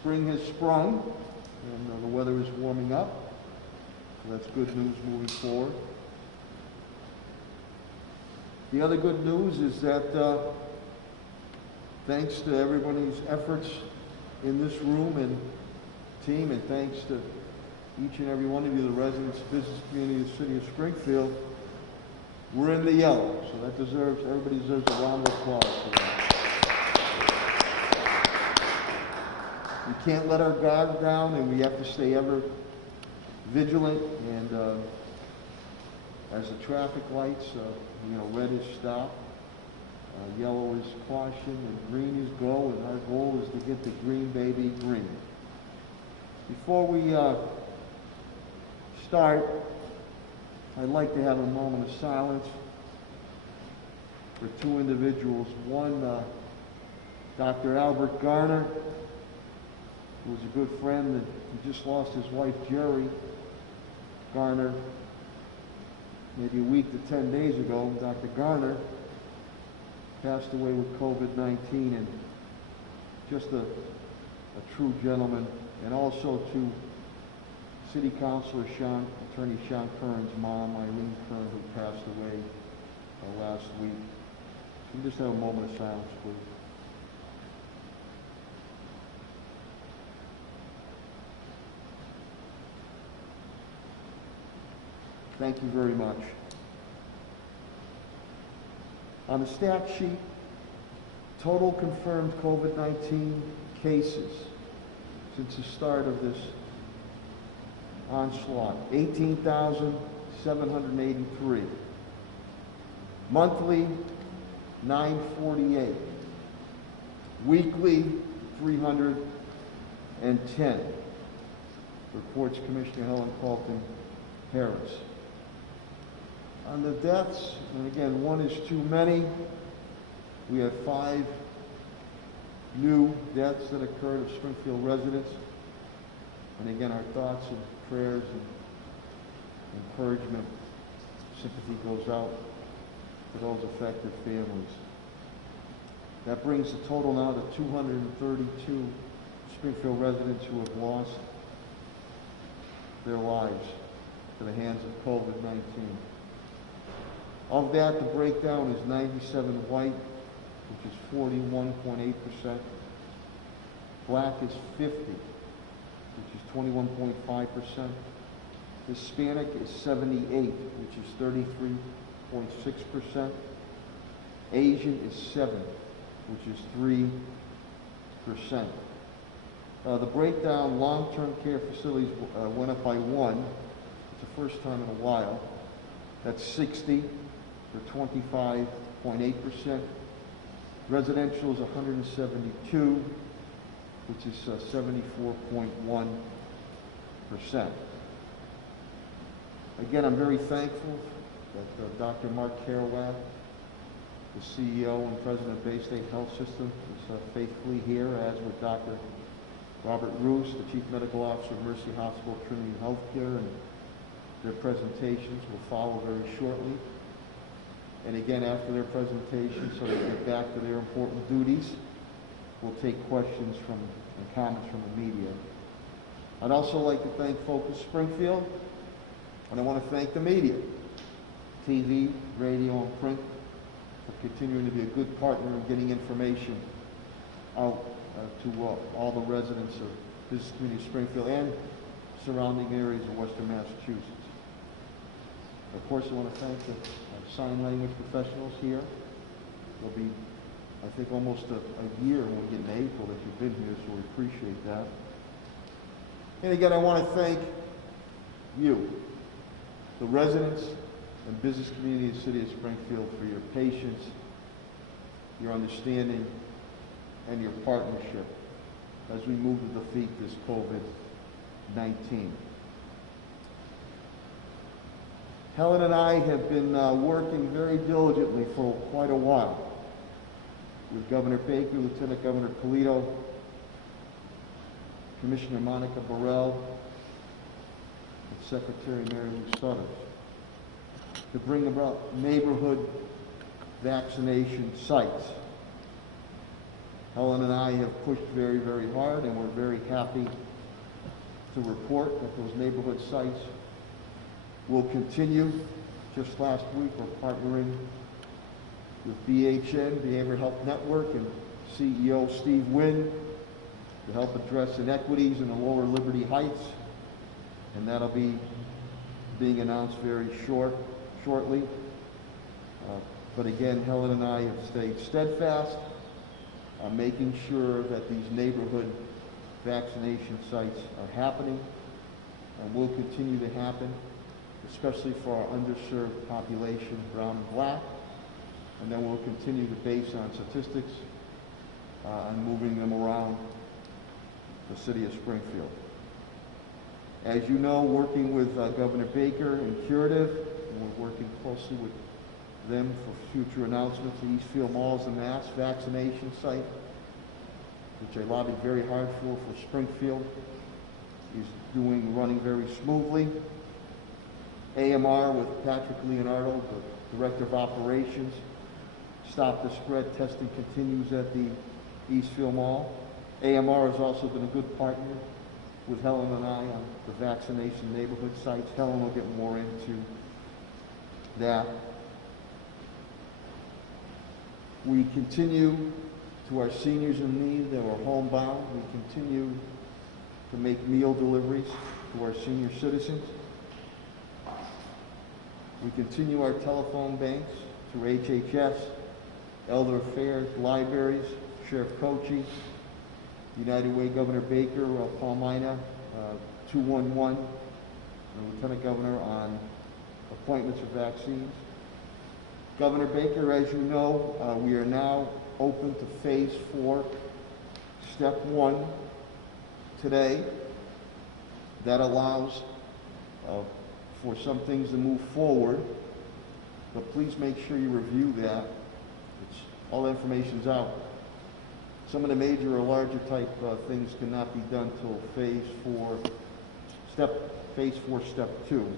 Spring has sprung, and the weather is warming up, so that's good news moving forward. The other good news is that thanks to everybody's efforts in this room and team, and thanks to each and every one of you, the residents, business community of the city of Springfield, we're in the yellow. So that everybody deserves a round of applause for that. We can't let our guard down, and we have to stay ever vigilant. And as the traffic lights, red is stop, yellow is caution, and green is go, and our goal is to get the green baby green. Before we start, I'd like to have a moment of silence for two individuals. One, Dr. Albert Garner, who was a good friend, and he just lost his wife, Jerry Garner, maybe a week to 10 days ago. Dr. Garner passed away with COVID-19, and just a true gentleman. And also to City Councilor Attorney Sean Curran's mom, Eileen Curran, who passed away last week. Can we just have a moment of silence, please? Thank you very much. On the stat sheet, total confirmed COVID-19 cases since the start of this onslaught, 18,783. Monthly, 948. Weekly, 310. Reports Commissioner Helen Colton Harris. On the deaths, and again, one is too many. We have 5 new deaths that occurred of Springfield residents. And again, our thoughts and prayers and encouragement, sympathy goes out to those affected families. That brings the total now to 232 Springfield residents who have lost their lives to the hands of COVID-19. Of that, the breakdown is 97 white, which is 41.8%. Black is 50, which is 21.5%. Hispanic is 78, which is 33.6%. Asian is 7, which is 3%. The breakdown, long-term care facilities went up by 1. It's the first time in a while. That's 60 for 25.8%. Residential is 172, which is 74.1%. Again, I'm very thankful that Dr. Mark Carraway, the CEO and President of Bay State Health System, is faithfully here, as with Dr. Robert Roos, the Chief Medical Officer of Mercy Hospital Trinity Healthcare, and their presentations will follow very shortly. And again, after their presentation, so they get back to their important duties, we'll take questions and comments from the media. I'd also like to thank Focus Springfield, and I want to thank the media, TV, radio, and print, for continuing to be a good partner in getting information out to all the residents of business community of Springfield and surrounding areas of Western Massachusetts. Of course, I want to thank the sign language professionals here. It'll be, I think, almost a year when we get in April that you've been here, so we appreciate that. And again, I want to thank you, the residents and business community of the city of Springfield, for your patience, your understanding, and your partnership as we move to defeat this COVID-19. Helen and I have been working very diligently for quite a while with Governor Baker, Lieutenant Governor Polito, Commissioner Monica Burrell, and Secretary Mary Lou Sutter, to bring about neighborhood vaccination sites. Helen and I have pushed very, very hard, and we're very happy to report that those neighborhood sites will continue. Just last week, we're partnering with BHN, Behavioral Health Network, and CEO Steve Wynn to help address inequities in the lower Liberty Heights, and that'll be being announced very shortly. But again, Helen and I have stayed steadfast on making sure that these neighborhood vaccination sites are happening and will continue to happen, especially for our underserved population, brown and black. And then we'll continue to base on statistics and moving them around the city of Springfield. As you know, working with Governor Baker and Curative, and we're working closely with them for future announcements. The Eastfield Mall is a mass vaccination site, which I lobbied very hard for Springfield, is running very smoothly. AMR with Patrick Leonardo, the Director of Operations. Stop the spread testing continues at the Eastfield Mall. AMR has also been a good partner with Helen and I on the vaccination neighborhood sites. Helen will get more into that. We continue to our seniors in need that are homebound. We continue to make meal deliveries to our senior citizens. We continue our telephone banks through HHS, Elder Affairs, libraries, Sheriff Cochee, United Way Governor Baker, Paul Mina, 211, and Lieutenant Governor on appointments for vaccines. Governor Baker, as you know, we are now open to phase 4, step 1 today. That allows for some things to move forward, but please make sure you review that. All the information's out. Some of the major or larger type things cannot be done till phase 4, step 2.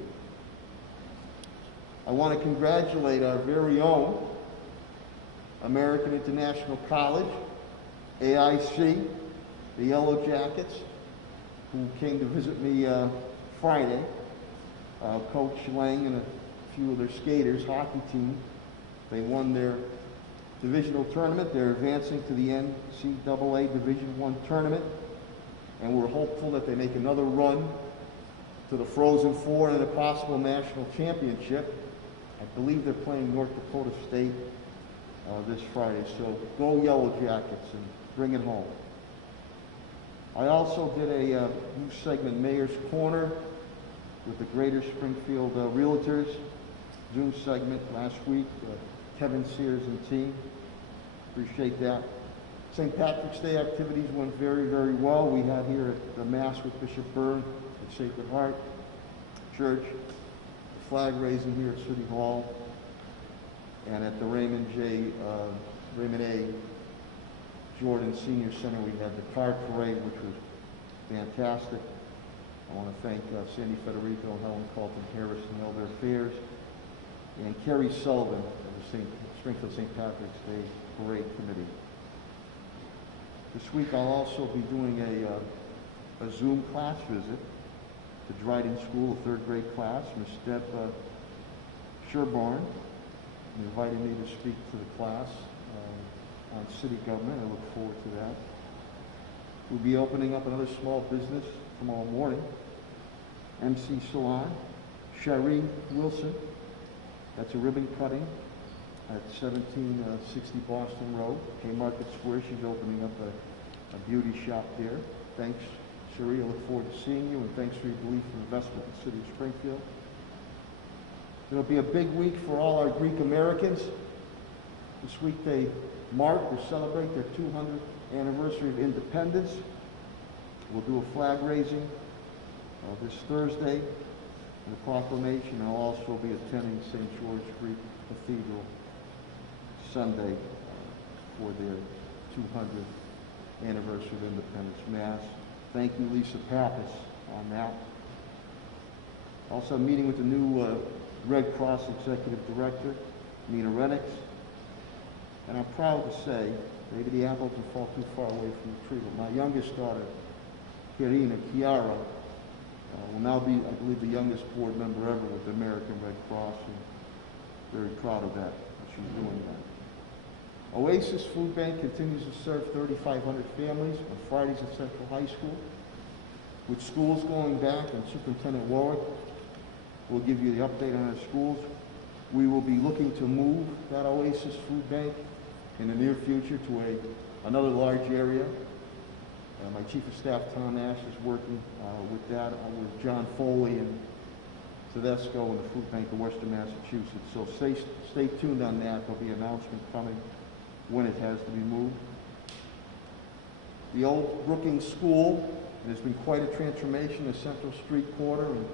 I want to congratulate our very own American International College, AIC, the Yellow Jackets, who came to visit me Friday. Coach Lang and a few of their skaters, hockey team, they won their divisional tournament. They're advancing to the NCAA Division I tournament, and we're hopeful that they make another run to the Frozen Four and a possible national championship. I believe they're playing North Dakota State this Friday, so go Yellow Jackets and bring it home. I also did a new segment, Mayor's Corner, with the Greater Springfield Realtors Zoom segment last week. Kevin Sears and team, appreciate that. St. Patrick's Day activities went very, very well. We had here at the Mass with Bishop Byrne at Sacred Heart Church, the flag raising here at City Hall, and at the Raymond A. Jordan Senior Center we had the car parade, which was fantastic. I want to thank Sandy Federico, Helen Colton Harris, and Elder Affairs, and Kerry Sullivan of the Springfield St. Patrick's Day Parade Committee. This week I'll also be doing a Zoom class visit to Dryden School, a 3rd grade class. Ms. Deb Sherborne invited me to speak to the class on city government. I look forward to that. We'll be opening up another small business tomorrow morning, MC Salon. Cherie Wilson, that's a ribbon cutting at 1760 Boston Road, Haymarket Square. She's opening up a beauty shop there. Thanks, Cherie. I look forward to seeing you, and thanks for your belief and investment in the city of Springfield. It'll be a big week for all our Greek Americans. This week they mark or celebrate their 200th anniversary of independence. We'll do a flag raising this Thursday and a proclamation. I'll also be attending St. George Greek Cathedral Sunday for their 200th anniversary of independence Mass. Thank you, Lisa Pappas, on that. Also, a meeting with the new Red Cross Executive Director, Nina Renix. And I'm proud to say maybe the apple doesn't fall too far away from the tree, but my youngest daughter, Kiara, will now be, I believe, the youngest board member ever with the American Red Cross, and very proud of that she's doing that. Oasis Food Bank continues to serve 3,500 families on Fridays at Central High School. With schools going back, and Superintendent Warwick will give you the update on our schools, we will be looking to move that Oasis Food Bank in the near future to another large area. My Chief of Staff, Tom Ash, is working with that, with John Foley and Tedesco and the Food Bank of Western Massachusetts. So stay tuned on that. There'll be an announcement coming when it has to be moved. The old Brookings School, there's been quite a transformation in Central Street Quarter, and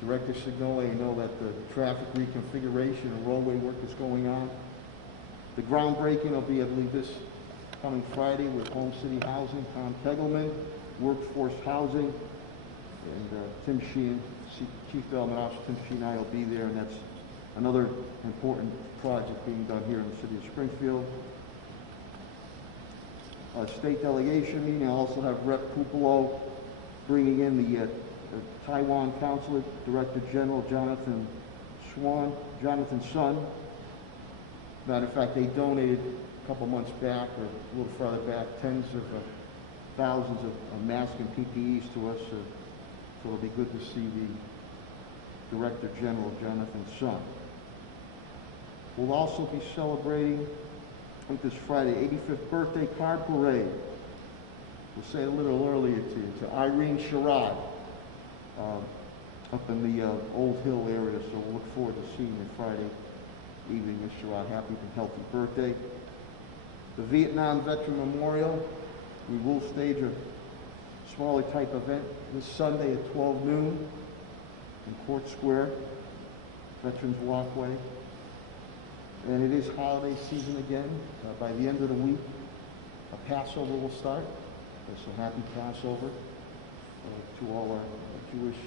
Director Signoli, you know that the traffic reconfiguration and roadway work is going on. The groundbreaking will be, I believe, this coming Friday with Home City Housing, Tom Tegelman, Workforce Housing, and Tim Sheehan, Chief Development Officer Tim Sheehan and I will be there, and that's another important project being done here in the city of Springfield. State delegation meeting, I also have Rep. Pupolo bringing in the Taiwan Consulate Director General Jonathan Sun. Matter of fact, they donated a couple months back, or a little further back, tens of thousands of masks and PPEs to us, so it'll be good to see the Director General Jonathan Sun. We'll also be celebrating, I think this Friday, 85th birthday car parade. We'll say it a little earlier to Irene Sherrod up in the Old Hill area, so we'll look forward to seeing you Friday evening, Ms. Sherrod. Happy and healthy birthday. The Vietnam Veteran Memorial, we will stage a smaller type event this Sunday at 12 noon in Court Square, Veterans Walkway. And it is holiday season again. By the end of the week, a Passover will start. So happy Passover to all our Jewish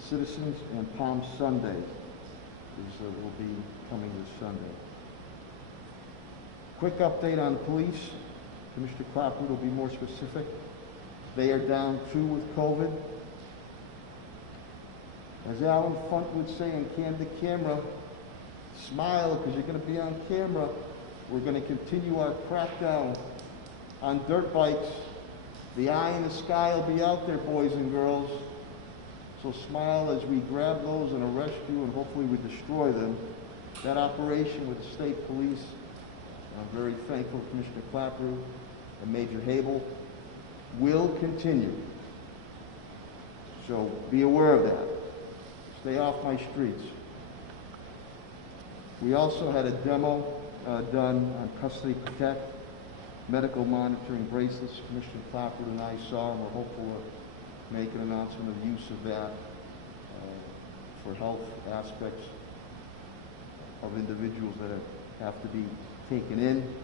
citizens. And Palm Sunday will be coming this Sunday. Quick update on police. Commissioner Clapwood will be more specific. They are down 2 with COVID. As Alan Funk would say in Candid Camera, smile because you're going to be on camera. We're going to continue our crackdown on dirt bikes. The eye in the sky will be out there, boys and girls. So smile as we grab those and arrest you, and hopefully we destroy them. That operation with the state police, I'm very thankful to Commissioner Clapper and Major Habel, will continue. So be aware of that. Stay off my streets. We also had a demo done on Custody Protect, medical monitoring bracelets. Commissioner Clapper and I saw, and we're hopeful to make an announcement of use of that for health aspects of individuals that have to be taken in.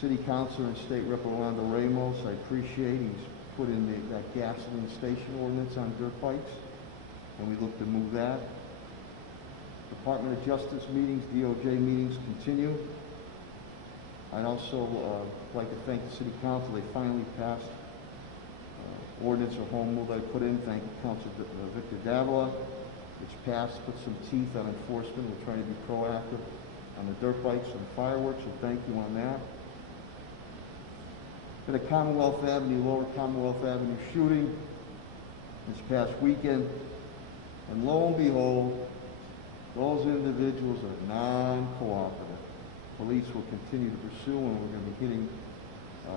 City Councilor and State Rep. Orlando Ramos, I appreciate he's put in that gasoline station ordinance on dirt bikes, and we look to move that. Department of Justice meetings, DOJ meetings continue. I'd also like to thank the City Council. They finally passed ordinance or home rule that I put in. Thank Councilor Victor Davila. It's passed, put some teeth on enforcement. We're trying to be proactive on the dirt bikes and fireworks, so thank you on that. Got a Commonwealth Avenue, Lower Commonwealth Avenue shooting this past weekend, and lo and behold, those individuals are non-cooperative. Police will continue to pursue, and we're going to be hitting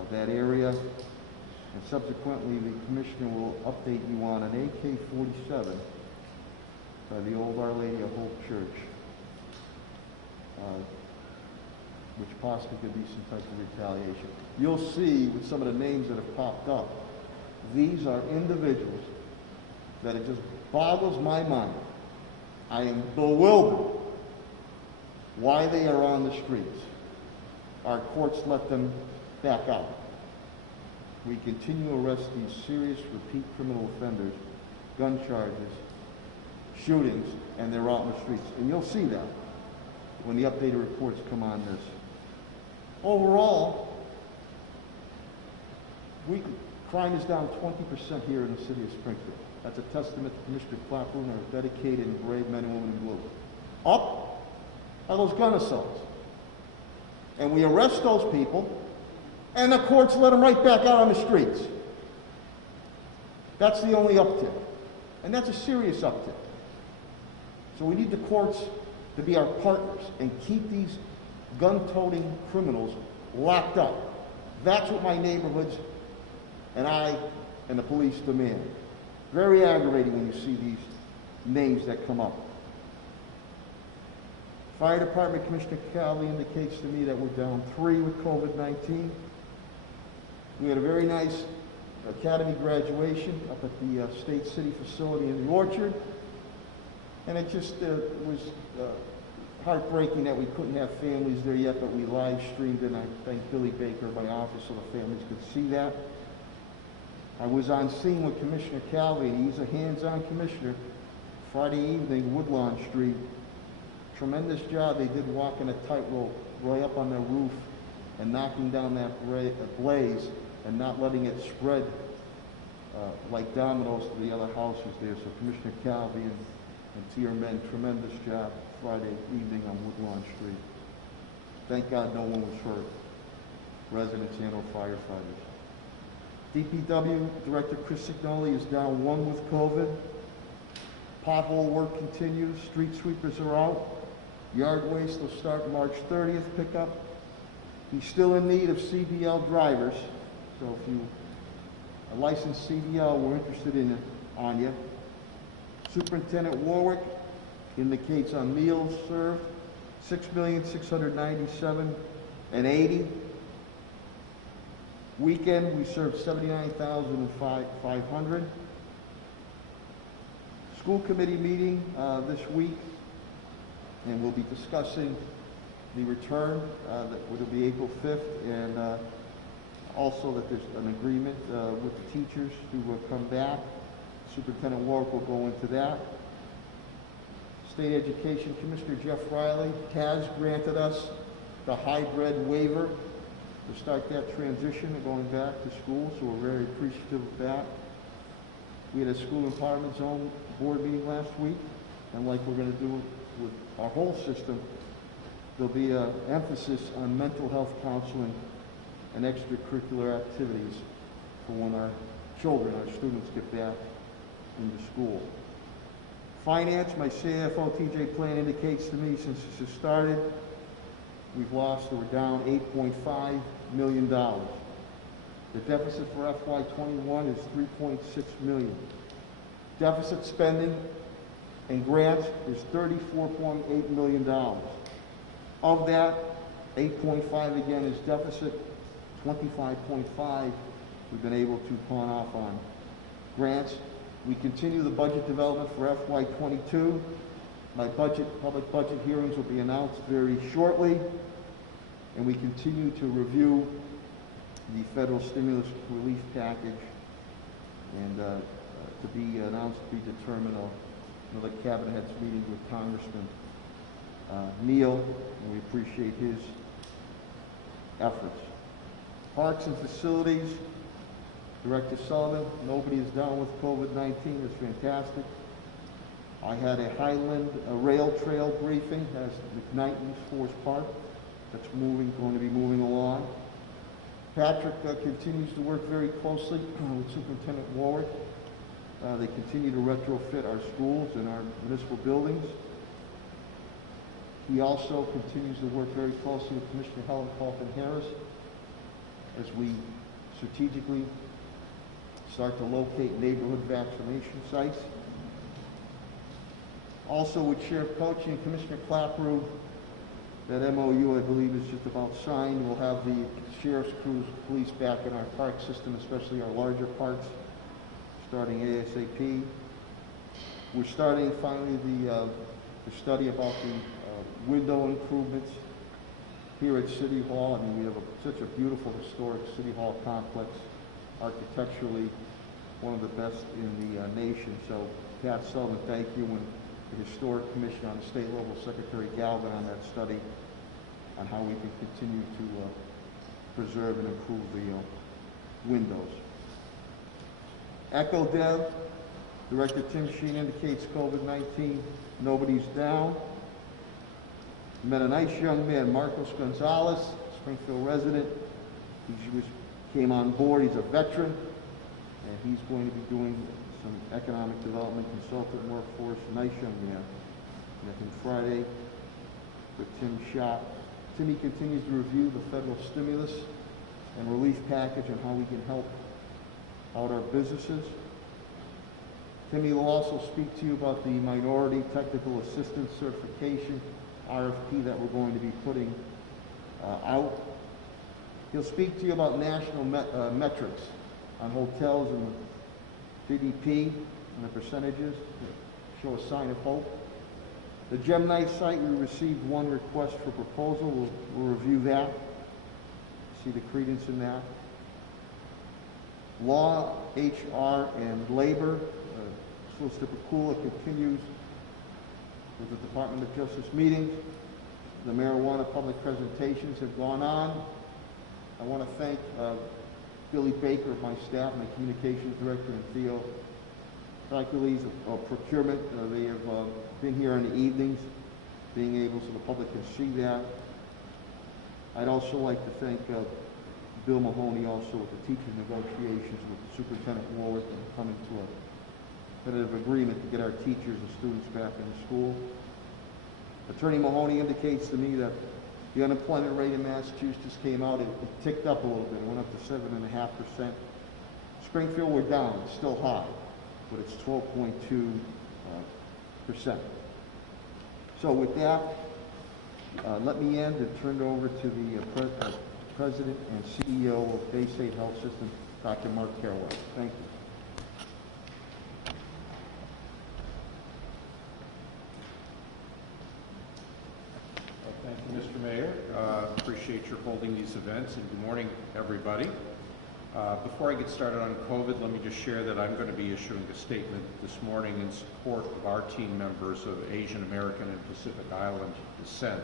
that area. And subsequently, the Commissioner will update you on an AK-47 by the old Our Lady of Hope Church, which possibly could be some type of retaliation. You'll see with some of the names that have popped up, these are individuals that it just boggles my mind. I am bewildered why they are on the streets. Our courts let them back out. We continue to arrest these serious repeat criminal offenders, gun charges, shootings, and they're out in the streets. And you'll see that when the updated reports come on this Overall, crime is down 20% here in the city of Springfield. That's a testament to Commissioner Clapper and our dedicated and brave men and women in blue. Up are those gun assaults. And we arrest those people, and the courts let them right back out on the streets. That's the only uptick. And that's a serious uptick. So we need the courts to be our partners and keep these gun-toting criminals locked up. That's what my neighborhoods and I and the police demand. Very aggravating when you see these names that come up. Fire Department Commissioner Cowley indicates to me that we're down 3 with COVID-19. We had a very nice academy graduation up at the State City facility in the Orchard. And it just was heartbreaking that we couldn't have families there yet, but we live streamed, and I thank Billy Baker, my office, so the families could see that. I was on scene with Commissioner Calvi, and he's a hands-on commissioner. Friday evening, Woodlawn Street. Tremendous job they did walking a tightrope right up on their roof and knocking down that blaze and not letting it spread like dominoes to the other houses there. So Commissioner Calvi and to your men, tremendous job Friday evening on Woodlawn Street. Thank God no one was hurt, residents and or firefighters. DPW Director Chris Signoli is down 1 with COVID. Pothole work continues, street sweepers are out. Yard waste will start March 30th pickup. He's still in need of CDL drivers, so if you are licensed CDL, we're interested in on you. Superintendent Warwick indicates on meals served, $6,697,080. Weekend, we served 79,500. School committee meeting this week, and we'll be discussing the return that will be April 5th, and also that there's an agreement with the teachers who will come back. Superintendent Warwick will go into that. State Education Commissioner Jeff Riley has granted us the hybrid waiver to start that transition of going back to school, so we're very appreciative of that. We had a school empowerment zone board meeting last week, and like we're going to do with our whole system, there'll be an emphasis on mental health counseling and extracurricular activities for when our children, our students, get back into school. Finance, my CFO TJ plan indicates to me since this has started, we've lost, or we're down $8.5 million. The deficit for FY21 is $3.6 million. Deficit spending and grants is $34.8 million. Of that, 8.5 again is deficit, 25.5 we've been able to pawn off on grants. We continue the budget development for FY22. My public budget hearings will be announced very shortly, and we continue to review the federal stimulus relief package, and to be announced, to be determined, another cabinet heads meeting with Congressman Neal, and we appreciate his efforts. Parks and facilities, Director Sullivan, nobody is down with COVID-19, it's fantastic. I had a Highland rail trail briefing as McKnight and Forest Park. That's going to be moving along. Patrick continues to work very closely with Superintendent Warwick. They continue to retrofit our schools and our municipal buildings. He also continues to work very closely with Commissioner Helen Kaufman-Harris as we strategically start to locate neighborhood vaccination sites. Also with Sheriff Coaching and Commissioner Clapper, that MOU I believe is just about signed. We'll have the sheriff's crews, police back in our park system, especially our larger parks, starting ASAP. We're starting finally the study about the window improvements here at City Hall. I mean, we have such a beautiful historic City Hall complex, architecturally one of the best in the nation. So Pat Sullivan, thank you, and the Historic Commission on the state level, Secretary Galvin, on that study on how we can continue to preserve and improve the windows. Echo Dev, Director Tim Sheen indicates COVID-19, nobody's down. Met a nice young man, Marcos Gonzalez, Springfield resident. Came on board, he's a veteran, and he's going to be doing some economic development consultant work for us. Nice young man. Met him Friday with Tim Schott. Timmy continues to review the federal stimulus and relief package and how we can help out our businesses. Timmy will also speak to you about the Minority Technical Assistance Certification RFP that we're going to be putting out. He'll speak to you about national metrics on hotels and GDP and the percentages to show a sign of hope. The Gemini site, we received one request for proposal. We'll review that, see the credence in that. Law, HR, and Labor. Solicitor Pakula continues with the Department of Justice meetings. The marijuana public presentations have gone on. I want to thank Billy Baker of my staff, my communications director, and Theo Hercules of procurement. They have been here in the evenings, being able so the public can see that. I'd also like to thank Bill Mahoney also with the teacher negotiations with the Superintendent Warwick and coming to a tentative agreement to get our teachers and students back in school. Attorney Mahoney indicates to me that the unemployment rate in Massachusetts came out, it ticked up a little bit, it went up to 7.5%. Springfield, we're down, it's still high, but it's 12.2%. So with that, let me end and turn it over to the President and CEO of Bay State Health System, Dr. Mark Carraway. Thank you. Thank you, Mr. Mayor. Appreciate your holding these events, and good morning, everybody. Before I get started on COVID, let me just share that I'm going to be issuing a statement this morning in support of our team members of Asian American and Pacific Island descent.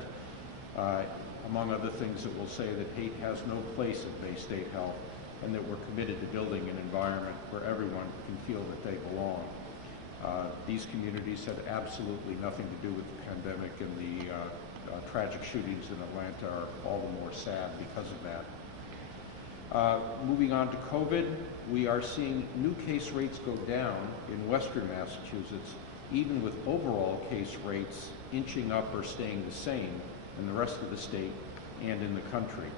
Among other things, it will say that hate has no place at Bay State Health, and that we're committed to building an environment where everyone can feel that they belong. These communities had absolutely nothing to do with the pandemic, and the tragic shootings in Atlanta are all the more sad because of that. Moving on to COVID, we are seeing new case rates go down in Western Massachusetts, even with overall case rates inching up or staying the same in the rest of the state and in the country.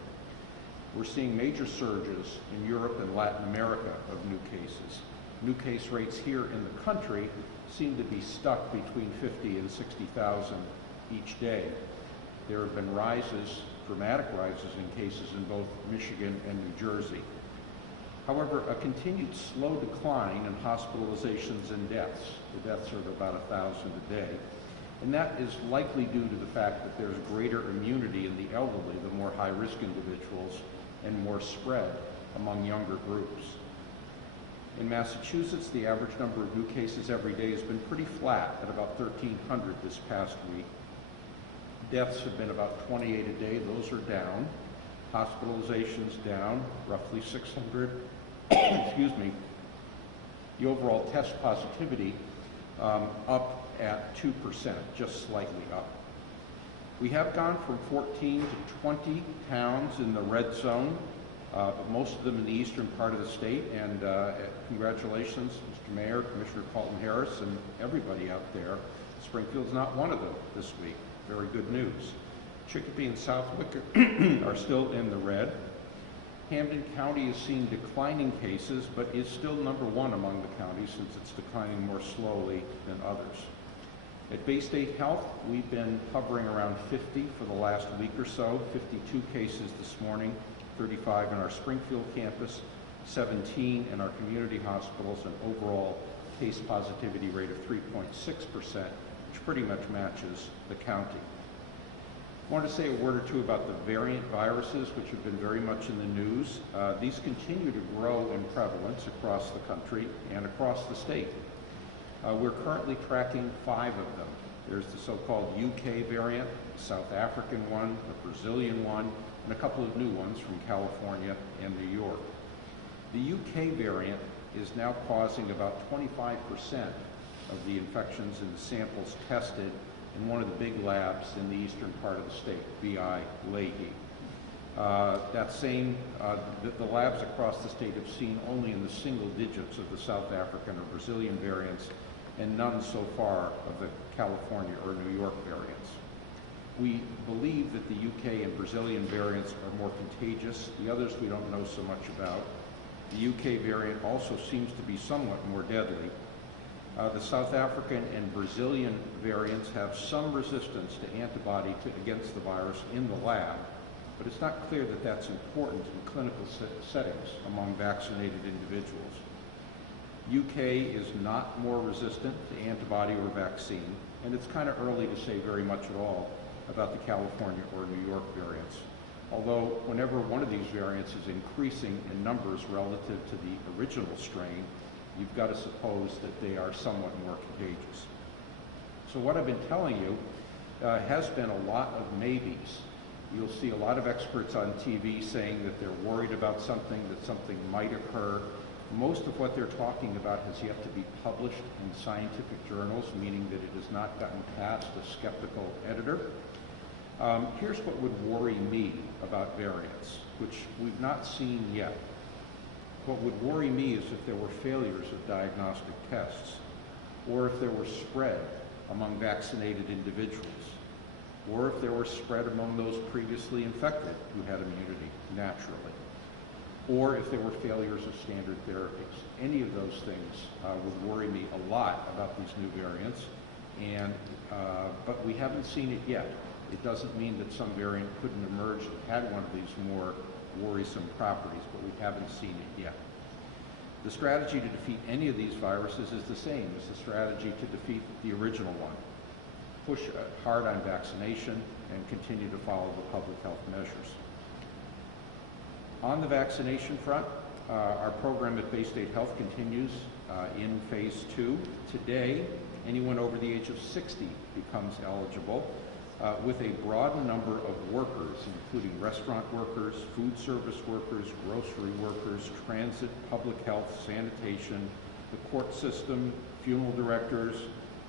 We're seeing major surges in Europe and Latin America of new cases. New case rates here in the country seem to be stuck between 50 and 60,000 each day. There have been rises, dramatic rises in cases in both Michigan and New Jersey. However, a continued slow decline in hospitalizations and deaths. The deaths are at about 1,000 a day. And that is likely due to the fact that there's greater immunity in the elderly, the more high-risk individuals, and more spread among younger groups. In Massachusetts, the average number of new cases every day has been pretty flat at about 1,300 this past week. Deaths have been about 28 a day. Those are down. Hospitalizations down, roughly 600. Excuse me. The overall test positivity up at 2%, just slightly up. We have gone from 14 to 20 towns in the red zone, but most of them in the eastern part of the state. And congratulations, Mr. Mayor, Commissioner Colton Harris, and everybody out there. Springfield's not one of them this week. Very good news. Chicopee and Southwick are still in the red. Hampden County is seeing declining cases, but is still number one among the counties since it's declining more slowly than others. At Bay State Health, we've been hovering around 50 for the last week or so, 52 cases this morning, 35 in our Springfield campus, 17 in our community hospitals, an overall case positivity rate of 3.6%, which pretty much matches the county. I want to say a word or two about the variant viruses, which have been very much in the news. These continue to grow in prevalence across the country and across the state. We're currently tracking 5 of them. There's the so-called UK variant, the South African one, the Brazilian one, and a couple of new ones from California and New York. The UK variant is now causing about 25% of the infections in the samples tested in one of the big labs in the eastern part of the state, VI Leahy. The labs across the state have seen only in the single digits of the South African or Brazilian variants, and none so far of the California or New York variants. We believe that the UK and Brazilian variants are more contagious. The others we don't know so much about. The UK variant also seems to be somewhat more deadly. The South African and Brazilian variants have some resistance to antibody against the virus in the lab, but it's not clear that that's important in clinical settings among vaccinated individuals. UK is not more resistant to antibody or vaccine, and it's kind of early to say very much at all about the California or New York variants. Although whenever one of these variants is increasing in numbers relative to the original strain, you've got to suppose that they are somewhat more contagious. So what I've been telling you has been a lot of maybes. You'll see a lot of experts on TV saying that they're worried about something, that something might occur. Most of what they're talking about has yet to be published in scientific journals, meaning that it has not gotten past a skeptical editor. Here's what would worry me about variants, which we've not seen yet. What would worry me is if there were failures of diagnostic tests, or if there were spread among vaccinated individuals, or if there were spread among those previously infected who had immunity naturally, or if there were failures of standard therapies. Any of those things would worry me a lot about these new variants, but we haven't seen it yet. It doesn't mean that some variant couldn't emerge that had one of these more worrisome properties, but we haven't seen it yet. The strategy to defeat any of these viruses is the same as the strategy to defeat the original one. Push hard on vaccination and continue to follow the public health measures. On the vaccination front, our program at Bay State Health continues in phase 2. Today, anyone over the age of 60 becomes eligible, with a broad number of workers, including restaurant workers, food service workers, grocery workers, transit, public health, sanitation, the court system, funeral directors.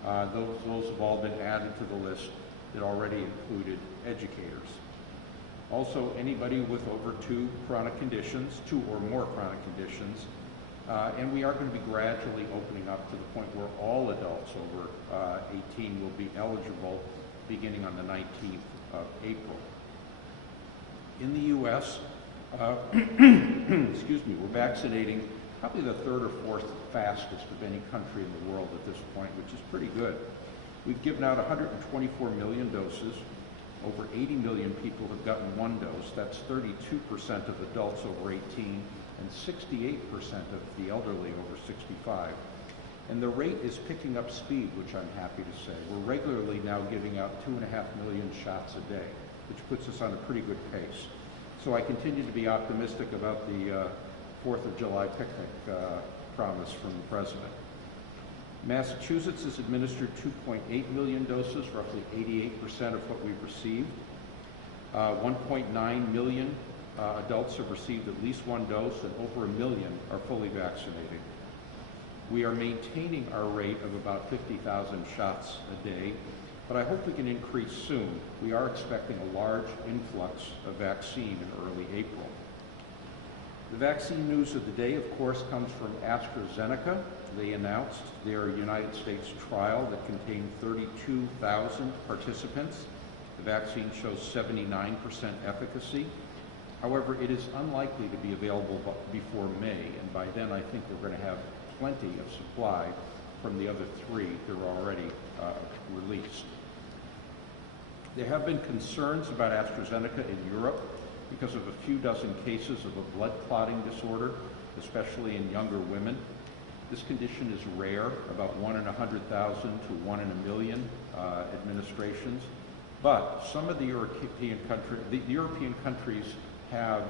Those have all been added to the list that already included educators. Also, anybody with over 2 chronic conditions, 2 or more chronic conditions, and we are going to be gradually opening up to the point where all adults over 18 will be eligible beginning on the 19th of April. In the U.S., excuse me, we're vaccinating probably the 3rd or 4th fastest of any country in the world at this point, which is pretty good. We've given out 124 million doses. Over 80 million people have gotten 1 dose. That's 32% of adults over 18 and 68% of the elderly over 65. And the rate is picking up speed, which I'm happy to say. We're regularly now giving out 2.5 million shots a day, which puts us on a pretty good pace. So I continue to be optimistic about the 4th of July picnic promise from the President. Massachusetts has administered 2.8 million doses, roughly 88% of what we've received. 1.9 million adults have received at least 1 dose, and over 1 million are fully vaccinated. We are maintaining our rate of about 50,000 shots a day, but I hope we can increase soon. We are expecting a large influx of vaccine in early April. The vaccine news of the day, of course, comes from AstraZeneca. They announced their United States trial that contained 32,000 participants. The vaccine shows 79% efficacy. However, it is unlikely to be available before May, and by then I think we're going to have plenty of supply from the other 3 that are already released. There have been concerns about AstraZeneca in Europe because of a few dozen cases of a blood clotting disorder, especially in younger women. This condition is rare, about 1 in 100,000 to 1 in a million administrations. But some of the European countries have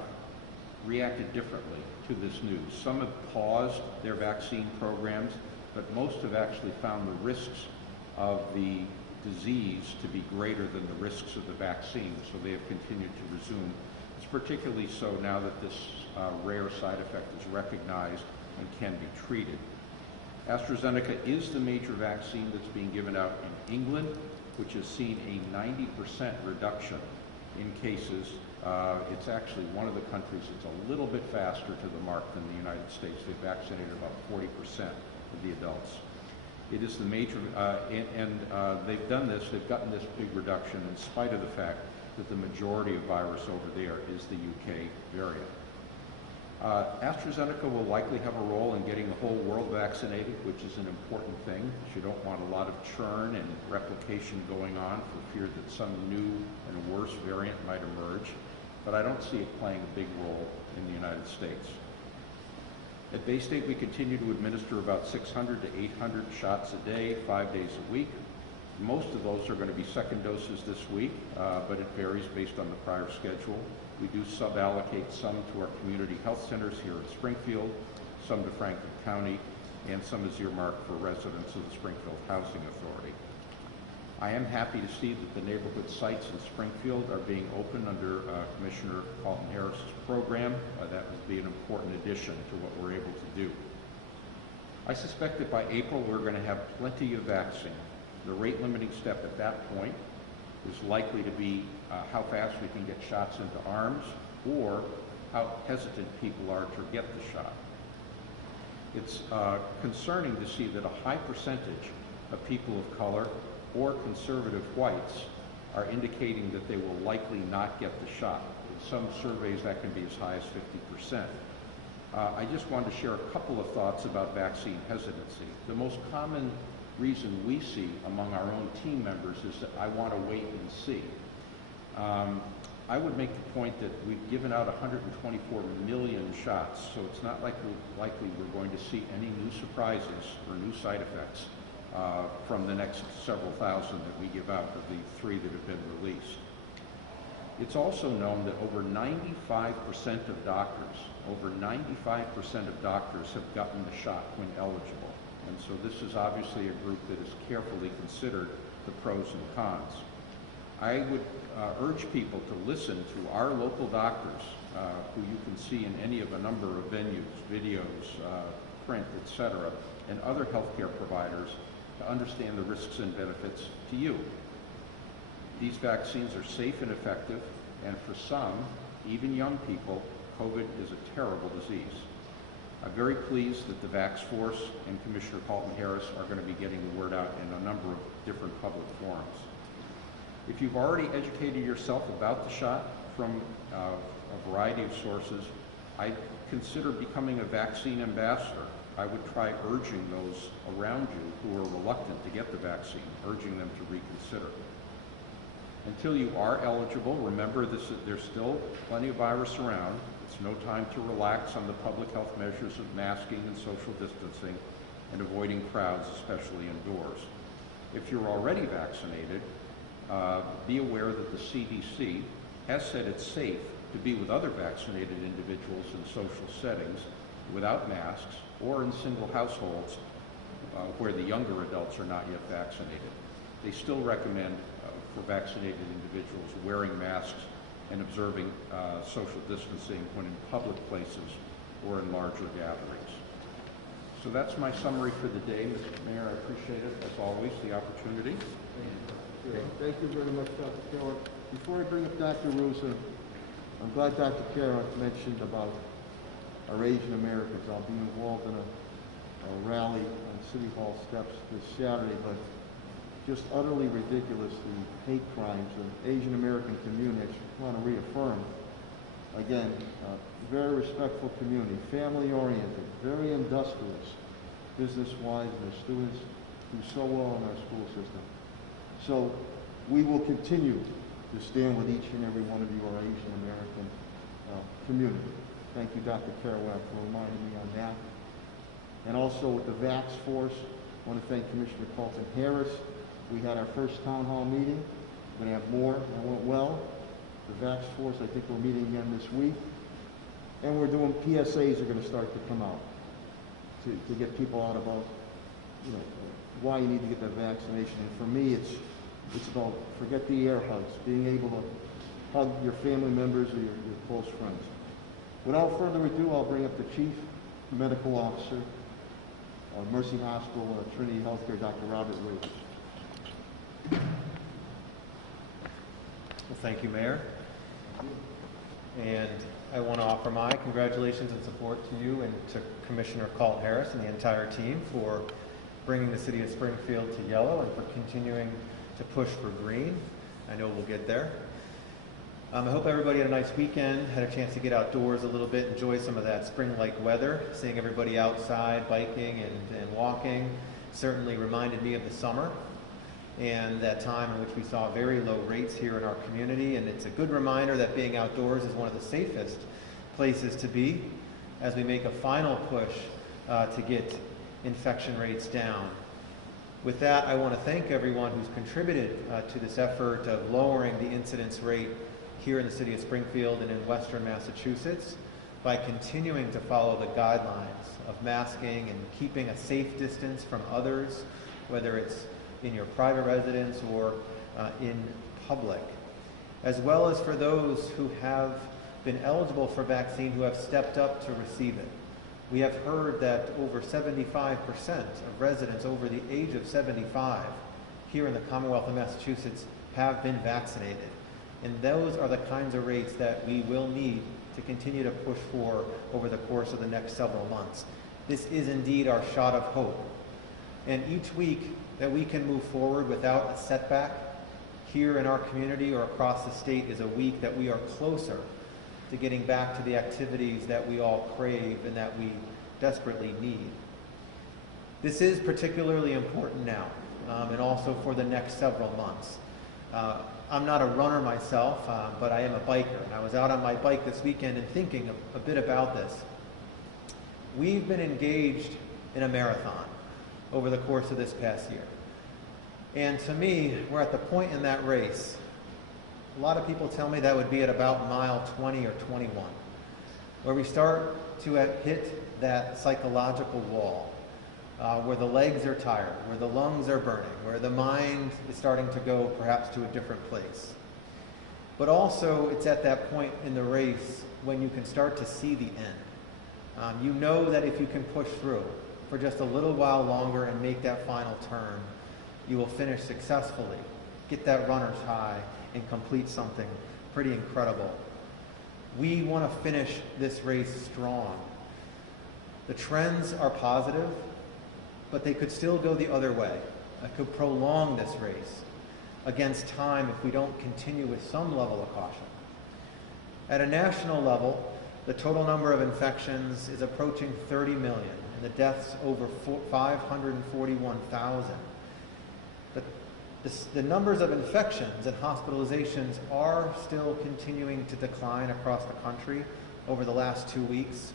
reacted differently to this news. Some have paused their vaccine programs, but most have actually found the risks of the disease to be greater than the risks of the vaccine, so they have continued to resume particularly so now that this rare side effect is recognized and can be treated. AstraZeneca is the major vaccine that's being given out in England, which has seen a 90% reduction in cases. It's actually one of the countries that's a little bit faster to the mark than the United States. They've vaccinated about 40% of the adults. It is the major, they've done this, they've gotten this big reduction in spite of the fact that the majority of virus over there is the UK variant. AstraZeneca will likely have a role in getting the whole world vaccinated, which is an important thing. You don't want a lot of churn and replication going on for fear that some new and worse variant might emerge, but I don't see it playing a big role in the United States. At Bay State, we continue to administer about 600 to 800 shots a day, 5 days a week. Most of those are going to be second doses this week, but it varies based on the prior schedule. We do sub-allocate some to our community health centers here in Springfield, some to Franklin County, and some is earmarked for residents of the Springfield Housing Authority. I am happy to see that the neighborhood sites in Springfield are being opened under Commissioner Carlton Harris's program. That would be an important addition to what we're able to do. I suspect that by April we're going to have plenty of vaccine. The rate limiting step at that point is likely to be how fast we can get shots into arms or how hesitant people are to get the shot. It's concerning to see that a high percentage of people of color or conservative whites are indicating that they will likely not get the shot. In some surveys that can be as high as 50%. I just wanted to share a couple of thoughts about vaccine hesitancy. The most common reason we see among our own team members is that I want to wait and see. I would make the point that we've given out 124 million shots, so it's not likely we're going to see any new surprises or new side effects from the next several thousand that we give out of the 3 that have been released. It's also known that over 95% of doctors have gotten the shot when eligible. And so this is obviously a group that has carefully considered the pros and cons. I would urge people to listen to our local doctors, who you can see in any of a number of venues, videos, print, etc., and other healthcare providers to understand the risks and benefits to you. These vaccines are safe and effective, and for some, even young people, COVID is a terrible disease. I'm very pleased that the Vax Force and Commissioner Carlton Harris are going to be getting the word out in a number of different public forums. If you've already educated yourself about the shot from a variety of sources, I consider becoming a vaccine ambassador. I would try urging those around you who are reluctant to get the vaccine, urging them to reconsider. Until you are eligible, remember there's still plenty of virus around. It's no time to relax on the public health measures of masking and social distancing and avoiding crowds, especially indoors. If you're already vaccinated, be aware that the CDC has said it's safe to be with other vaccinated individuals in social settings without masks or in single households where the younger adults are not yet vaccinated. They still recommend for vaccinated individuals wearing masks and observing social distancing when in public places or in larger gatherings. So that's my summary for the day, Mr. Mayor. I appreciate it, as always, the opportunity. Thank you very much, Dr. Carraway. Before I bring up Dr. Russo, I'm glad Dr. Carraway mentioned about our Asian Americans. I'll be involved in a rally on City Hall steps this Saturday, but just utterly ridiculous, the hate crimes of Asian American community. I just want to reaffirm, again, very respectful community, family-oriented, very industrious, business-wise, and the students do so well in our school system. So we will continue to stand with each and every one of you, our Asian American community. Thank you, Dr. Carraway, for reminding me on that. And also with the Vax Force, I want to thank Commissioner Carlton Harris. We had our first town hall meeting. We're going to have more. That went well. The Vax Force, I think we're meeting again this week. And we're doing PSAs are going to start to come out to get people out about, why you need to get that vaccination. And for me, it's about forget the air hugs, being able to hug your family members or your close friends. Without further ado, I'll bring up the Chief Medical Officer of Mercy Hospital, Trinity Healthcare, Dr. Robert Roos. Well, thank you, Mayor. And I want to offer my congratulations and support to you and to Commissioner Colt Harris and the entire team for bringing the city of Springfield to yellow and for continuing to push for green. I know we'll get there. I hope everybody had a nice weekend, had a chance to get outdoors a little bit, enjoy some of that spring-like weather. Seeing everybody outside biking and walking certainly reminded me of the summer and that time in which we saw very low rates here in our community. And it's a good reminder that being outdoors is one of the safest places to be as we make a final push to get infection rates down. With that, I want to thank everyone who's contributed to this effort of lowering the incidence rate here in the city of Springfield and in Western Massachusetts by continuing to follow the guidelines of masking and keeping a safe distance from others, whether it's in your private residence or in public, as well as for those who have been eligible for vaccine who have stepped up to receive it. We have heard that over 75% of residents over the age of 75 here in the Commonwealth of Massachusetts have been vaccinated. And those are the kinds of rates that we will need to continue to push for over the course of the next several months. This is indeed our shot of hope. And each week that we can move forward without a setback here in our community or across the state is a week that we are closer to getting back to the activities that we all crave and that we desperately need. This is particularly important now and also for the next several months. I'm not a runner myself, but I am a biker, and I was out on my bike this weekend and thinking a bit about this. We've been engaged in a marathon over the course of this past year. And to me, we're at the point in that race. A lot of people tell me that would be at about mile 20 or 21, where we start to hit that psychological wall, where the legs are tired, where the lungs are burning, where the mind is starting to go perhaps to a different place. But also, it's at that point in the race when you can start to see the end. You know that if you can push through for just a little while longer and make that final turn, you will finish successfully, get that runner's high, and complete something pretty incredible. We want to finish this race strong. The trends are positive, but they could still go the other way. It could prolong this race against time if we don't continue with some level of caution. At a national level, the total number of infections is approaching 30 million, and the deaths over 541,000. The numbers of infections and hospitalizations are still continuing to decline across the country over the last 2 weeks.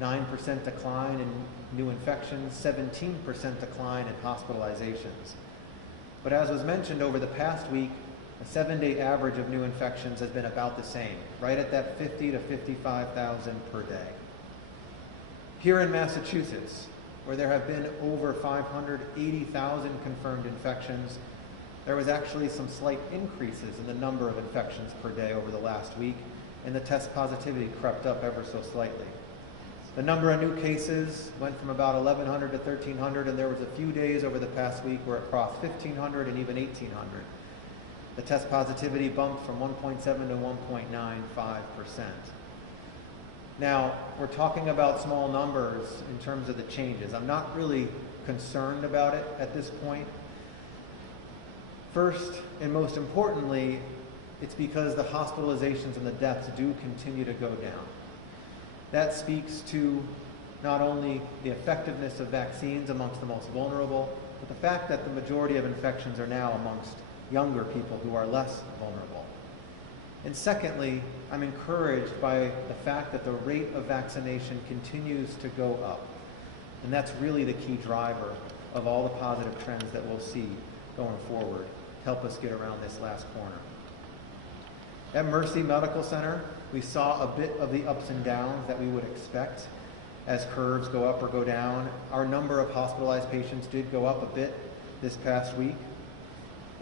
9% decline in new infections, 17% decline in hospitalizations. But as was mentioned over the past week, the 7-day average of new infections has been about the same, right at that 50 to 55,000 per day. Here in Massachusetts, where there have been over 580,000 confirmed infections, there was actually some slight increases in the number of infections per day over the last week, and the test positivity crept up ever so slightly. The number of new cases went from about 1,100 to 1,300, and there was a few days over the past week where it crossed 1,500 and even 1,800. The test positivity bumped from 1.7 to 1.95%. Now, we're talking about small numbers in terms of the changes. I'm not really concerned about it at this point. First, and most importantly, it's because the hospitalizations and the deaths do continue to go down. That speaks to not only the effectiveness of vaccines amongst the most vulnerable, but the fact that the majority of infections are now amongst younger people who are less vulnerable. And secondly, I'm encouraged by the fact that the rate of vaccination continues to go up. And that's really the key driver of all the positive trends that we'll see going forward to help us get around this last corner. At Mercy Medical Center, we saw a bit of the ups and downs that we would expect as curves go up or go down. Our number of hospitalized patients did go up a bit this past week.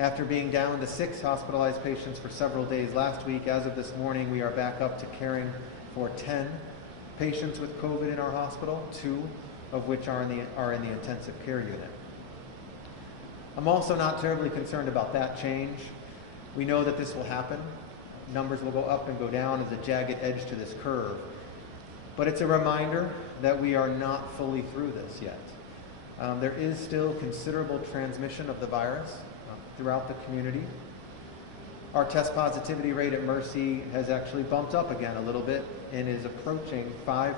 After being down to 6 hospitalized patients for several days last week, as of this morning, we are back up to caring for 10 patients with COVID in our hospital, 2 of which are in the intensive care unit. I'm also not terribly concerned about that change. We know that this will happen. Numbers will go up and go down as a jagged edge to this curve. But it's a reminder that we are not fully through this yet. There is still considerable transmission of the virus throughout the community. Our test positivity rate at Mercy has actually bumped up again a little bit and is approaching 5%.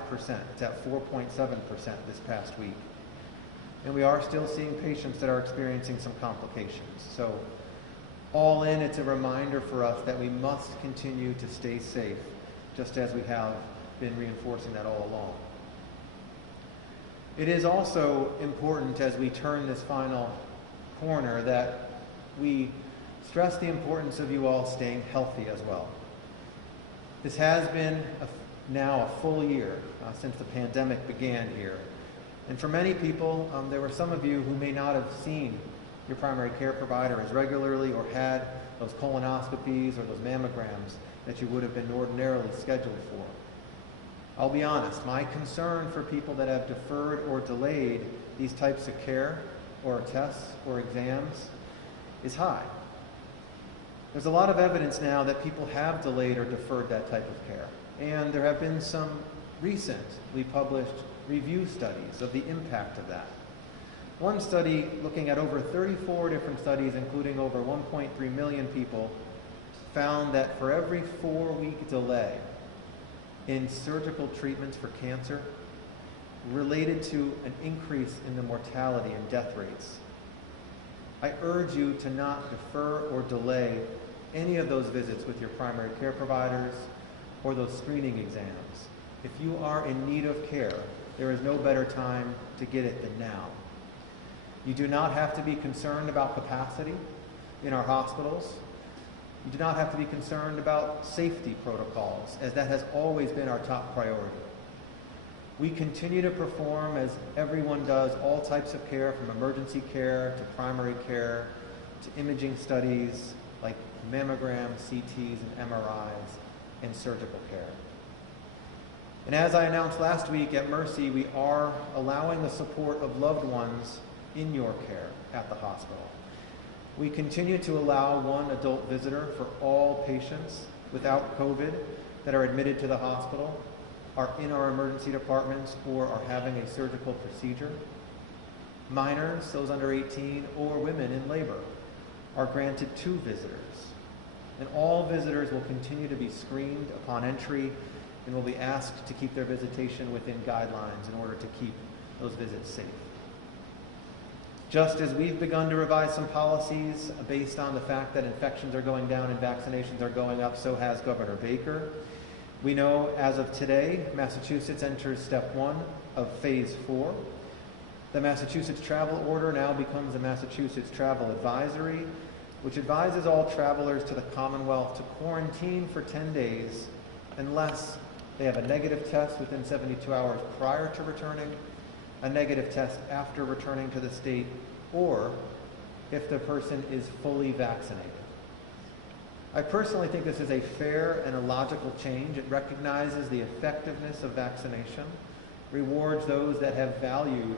It's at 4.7% this past week. And we are still seeing patients that are experiencing some complications. So all in, it's a reminder for us that we must continue to stay safe, just as we have been reinforcing that all along. It is also important as we turn this final corner that we stress the importance of you all staying healthy as well. This has been now a full year since the pandemic began here. And for many people, there were some of you who may not have seen your primary care provider as regularly or had those colonoscopies or those mammograms that you would have been ordinarily scheduled for. I'll be honest, my concern for people that have deferred or delayed these types of care or tests or exams is high. There's a lot of evidence now that people have delayed or deferred that type of care. And there have been some recently published review studies of the impact of that. One study looking at over 34 different studies, including over 1.3 million people, found that for every 4-week delay in surgical treatments for cancer related to an increase in the mortality and death rates. I urge you to not defer or delay any of those visits with your primary care providers or those screening exams. If you are in need of care, there is no better time to get it than now. You do not have to be concerned about capacity in our hospitals. You do not have to be concerned about safety protocols, as that has always been our top priority. We continue to perform, as everyone does, all types of care, from emergency care to primary care to imaging studies like mammograms, CTs, and MRIs, and surgical care. And as I announced last week at Mercy, we are allowing the support of loved ones in your care at the hospital. We continue to allow 1 adult visitor for all patients without COVID that are admitted to the hospital, are in our emergency departments, or are having a surgical procedure. Minors, those under 18, or women in labor are granted 2 visitors. And all visitors will continue to be screened upon entry and will be asked to keep their visitation within guidelines in order to keep those visits safe. Just as we've begun to revise some policies based on the fact that infections are going down and vaccinations are going up, so has Governor Baker. We know as of today, Massachusetts enters step 1 of phase 4. The Massachusetts travel order now becomes the Massachusetts Travel Advisory, which advises all travelers to the Commonwealth to quarantine for 10 days unless they have a negative test within 72 hours prior to returning, a negative test after returning to the state, or if the person is fully vaccinated. I personally think this is a fair and a logical change. It recognizes the effectiveness of vaccination, rewards those that have valued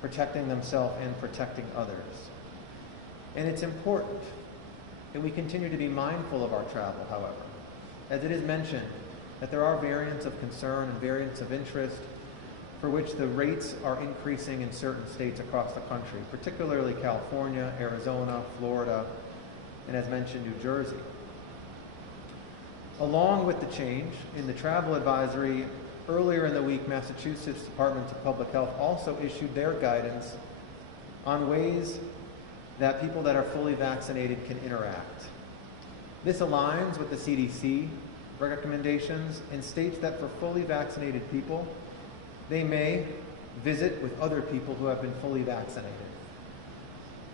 protecting themselves and protecting others. And it's important that we continue to be mindful of our travel, however, as it is mentioned that there are variants of concern and variants of interest for which the rates are increasing in certain states across the country, particularly California, Arizona, Florida, and as mentioned, New Jersey. Along with the change in the travel advisory, earlier in the week, Massachusetts Department of Public Health also issued their guidance on ways that people that are fully vaccinated can interact. This aligns with the CDC recommendations and states that for fully vaccinated people, they may visit with other people who have been fully vaccinated.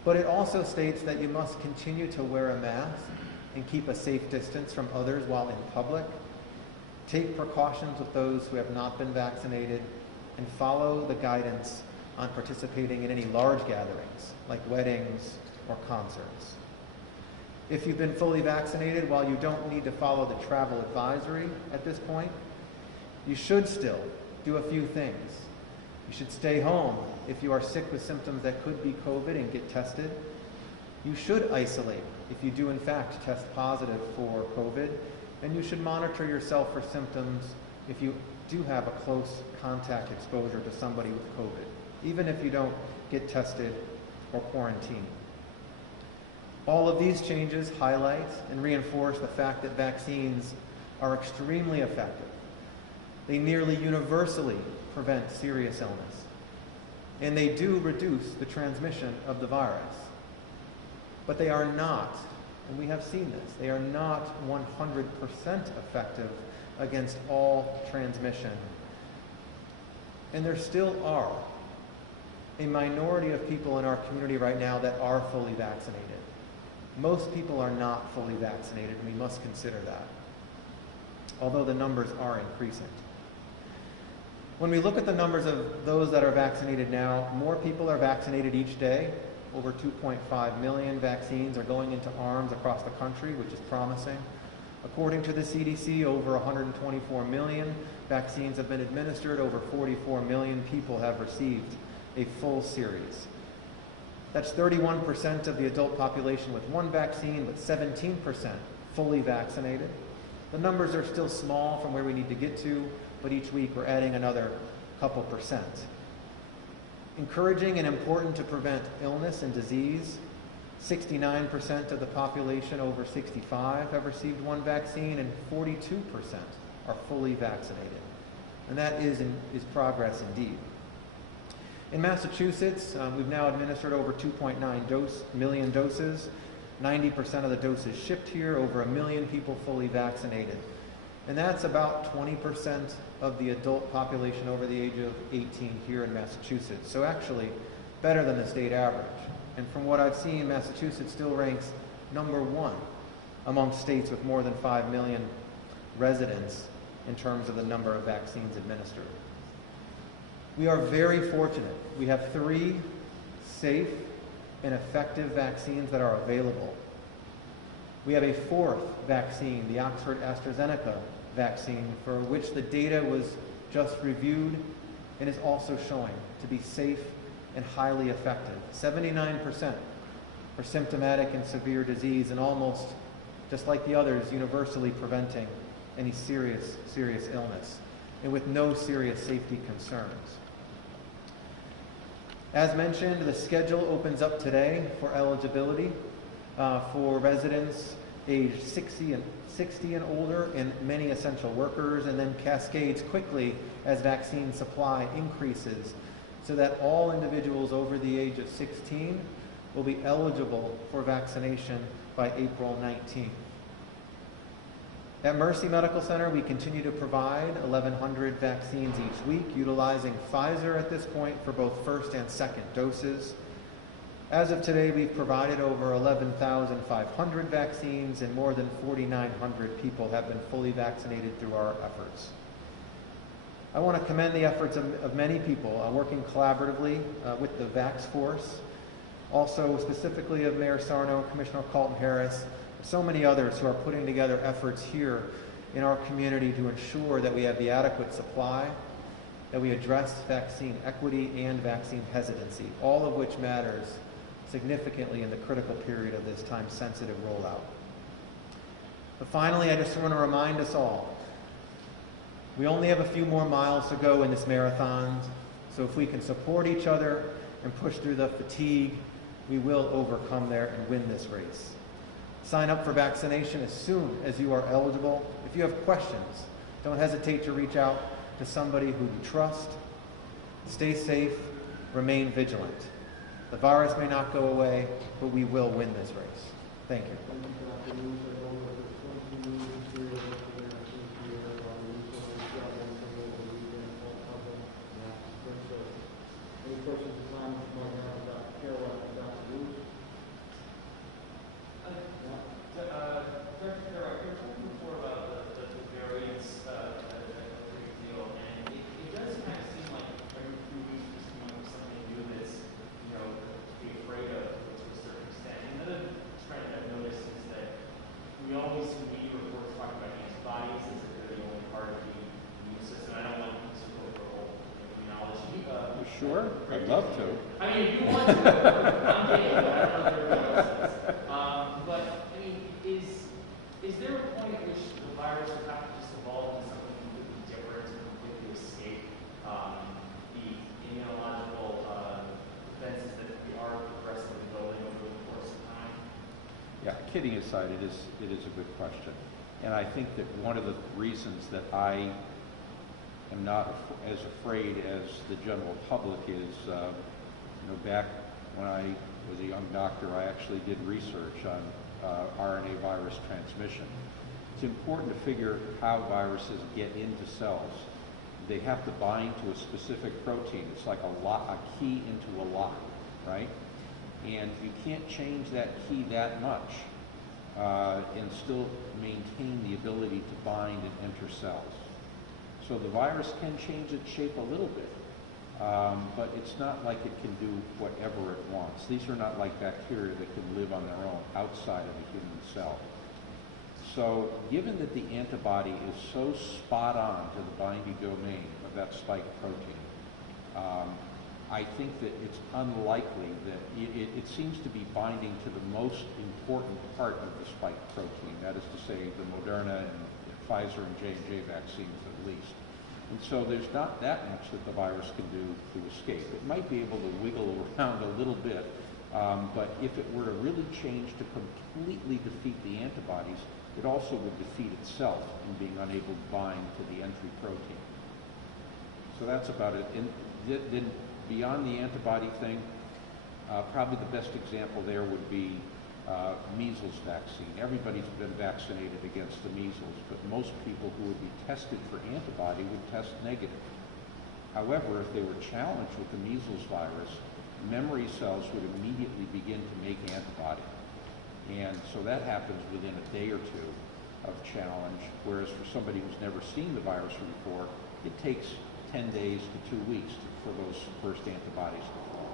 But it also states that you must continue to wear a mask and keep a safe distance from others while in public, take precautions with those who have not been vaccinated, and follow the guidance on participating in any large gatherings like weddings or concerts. If you've been fully vaccinated, while you don't need to follow the travel advisory at this point, you should still do a few things. You should stay home if you are sick with symptoms that could be COVID and get tested. You should isolate if you do in fact test positive for COVID, and you should monitor yourself for symptoms if you do have a close contact exposure to somebody with COVID, even if you don't get tested or quarantined. All of these changes highlight and reinforce the fact that vaccines are extremely effective. They nearly universally prevent serious illness, and they do reduce the transmission of the virus. But they are not, and we have seen this, they are not 100% effective against all transmission. And there still are a minority of people in our community right now that are fully vaccinated. Most people are not fully vaccinated, and we must consider that, although the numbers are increasing. When we look at the numbers of those that are vaccinated now, more people are vaccinated each day. Over 2.5 million vaccines are going into arms across the country, which is promising. According to the CDC, over 124 million vaccines have been administered. Over 44 million people have received a full series. That's 31% of the adult population with one vaccine, but 17% fully vaccinated. The numbers are still small from where we need to get to, but each week we're adding another couple percent. Encouraging and important to prevent illness and disease. 69% of the population over 65 have received one vaccine, and 42% are fully vaccinated. And that is progress indeed. In Massachusetts, we've now administered over 2.9 million doses. 90% of the doses shipped here, over 1 million people fully vaccinated. And that's about 20% of the adult population over the age of 18 here in Massachusetts. So actually, better than the state average. And from what I've seen, Massachusetts still ranks #1 among states with more than 5 million residents in terms of the number of vaccines administered. We are very fortunate. We have 3 safe and effective vaccines that are available. We have a 4th vaccine, the Oxford AstraZeneca vaccine, for which the data was just reviewed and is also showing to be safe and highly effective. 79% for symptomatic and severe disease, and almost, just like the others, universally preventing any serious illness, and with no serious safety concerns. As mentioned, the schedule opens up today for eligibility for residents aged 60 and older, and many essential workers, and then cascades quickly as vaccine supply increases, so that all individuals over the age of 16 will be eligible for vaccination by April 19th. At Mercy Medical Center, we continue to provide 1,100 vaccines each week, utilizing Pfizer at this point for both first and second doses. As of today, we've provided over 11,500 vaccines, and more than 4,900 people have been fully vaccinated through our efforts. I want to commend the efforts of many people working collaboratively with the Vax Force, also specifically of Mayor Sarno, Commissioner Carlton Harris, so many others who are putting together efforts here in our community to ensure that we have the adequate supply, that we address vaccine equity and vaccine hesitancy, all of which matters significantly in the critical period of this time-sensitive rollout. But finally, I just want to remind us all, we only have a few more miles to go in this marathon, so if we can support each other and push through the fatigue, we will overcome there and win this race. Sign up for vaccination as soon as you are eligible. If you have questions, don't hesitate to reach out to somebody who you trust. Stay safe, remain vigilant. The virus may not go away, but we will win this race. Thank you. Any questions or comments you might have about Carraway and Dr. Lewis? Dr. Carraway, you were talking before about the variants, a big deal, and it does kind of seem like every few weeks there's coming up with something new that's, to be afraid of to a certain extent. And another trend I've noticed is that Sure, I'd love to. I mean, if you want to, I'm kidding, I don't know if everyone else is. But, I mean, is there a point at which the virus would have to just evolve into something completely different to completely escape the immunological defenses that we are progressively building over the course of time? Yeah, kidding aside, it is a good question. And I think that one of the reasons that I am not as afraid as the general public is, back when I was a young doctor, I actually did research on RNA virus transmission. It's important to figure how viruses get into cells. They have to bind to a specific protein. It's like a key into a lock, right? And you can't change that key that much and still maintain the ability to bind and enter cells. So the virus can change its shape a little bit, but it's not like it can do whatever it wants. These are not like bacteria that can live on their own outside of a human cell. So given that the antibody is so spot on to the binding domain of that spike protein, I think that it's unlikely that it seems to be binding to the most important part of the spike protein, that is to say the Moderna and Pfizer and J&J vaccines at least. And so there's not that much that the virus can do to escape. It might be able to wiggle around a little bit, but if it were to really change to completely defeat the antibodies, it also would defeat itself in being unable to bind to the entry protein. So that's about it. And then beyond the antibody thing, probably the best example there would be measles vaccine. Everybody's been vaccinated against the measles, but most people who would be tested for antibody would test negative. However, if they were challenged with the measles virus, memory cells would immediately begin to make antibody. And so that happens within a day or two of challenge, whereas for somebody who's never seen the virus before, it takes 10 days to 2 weeks for those first antibodies to form.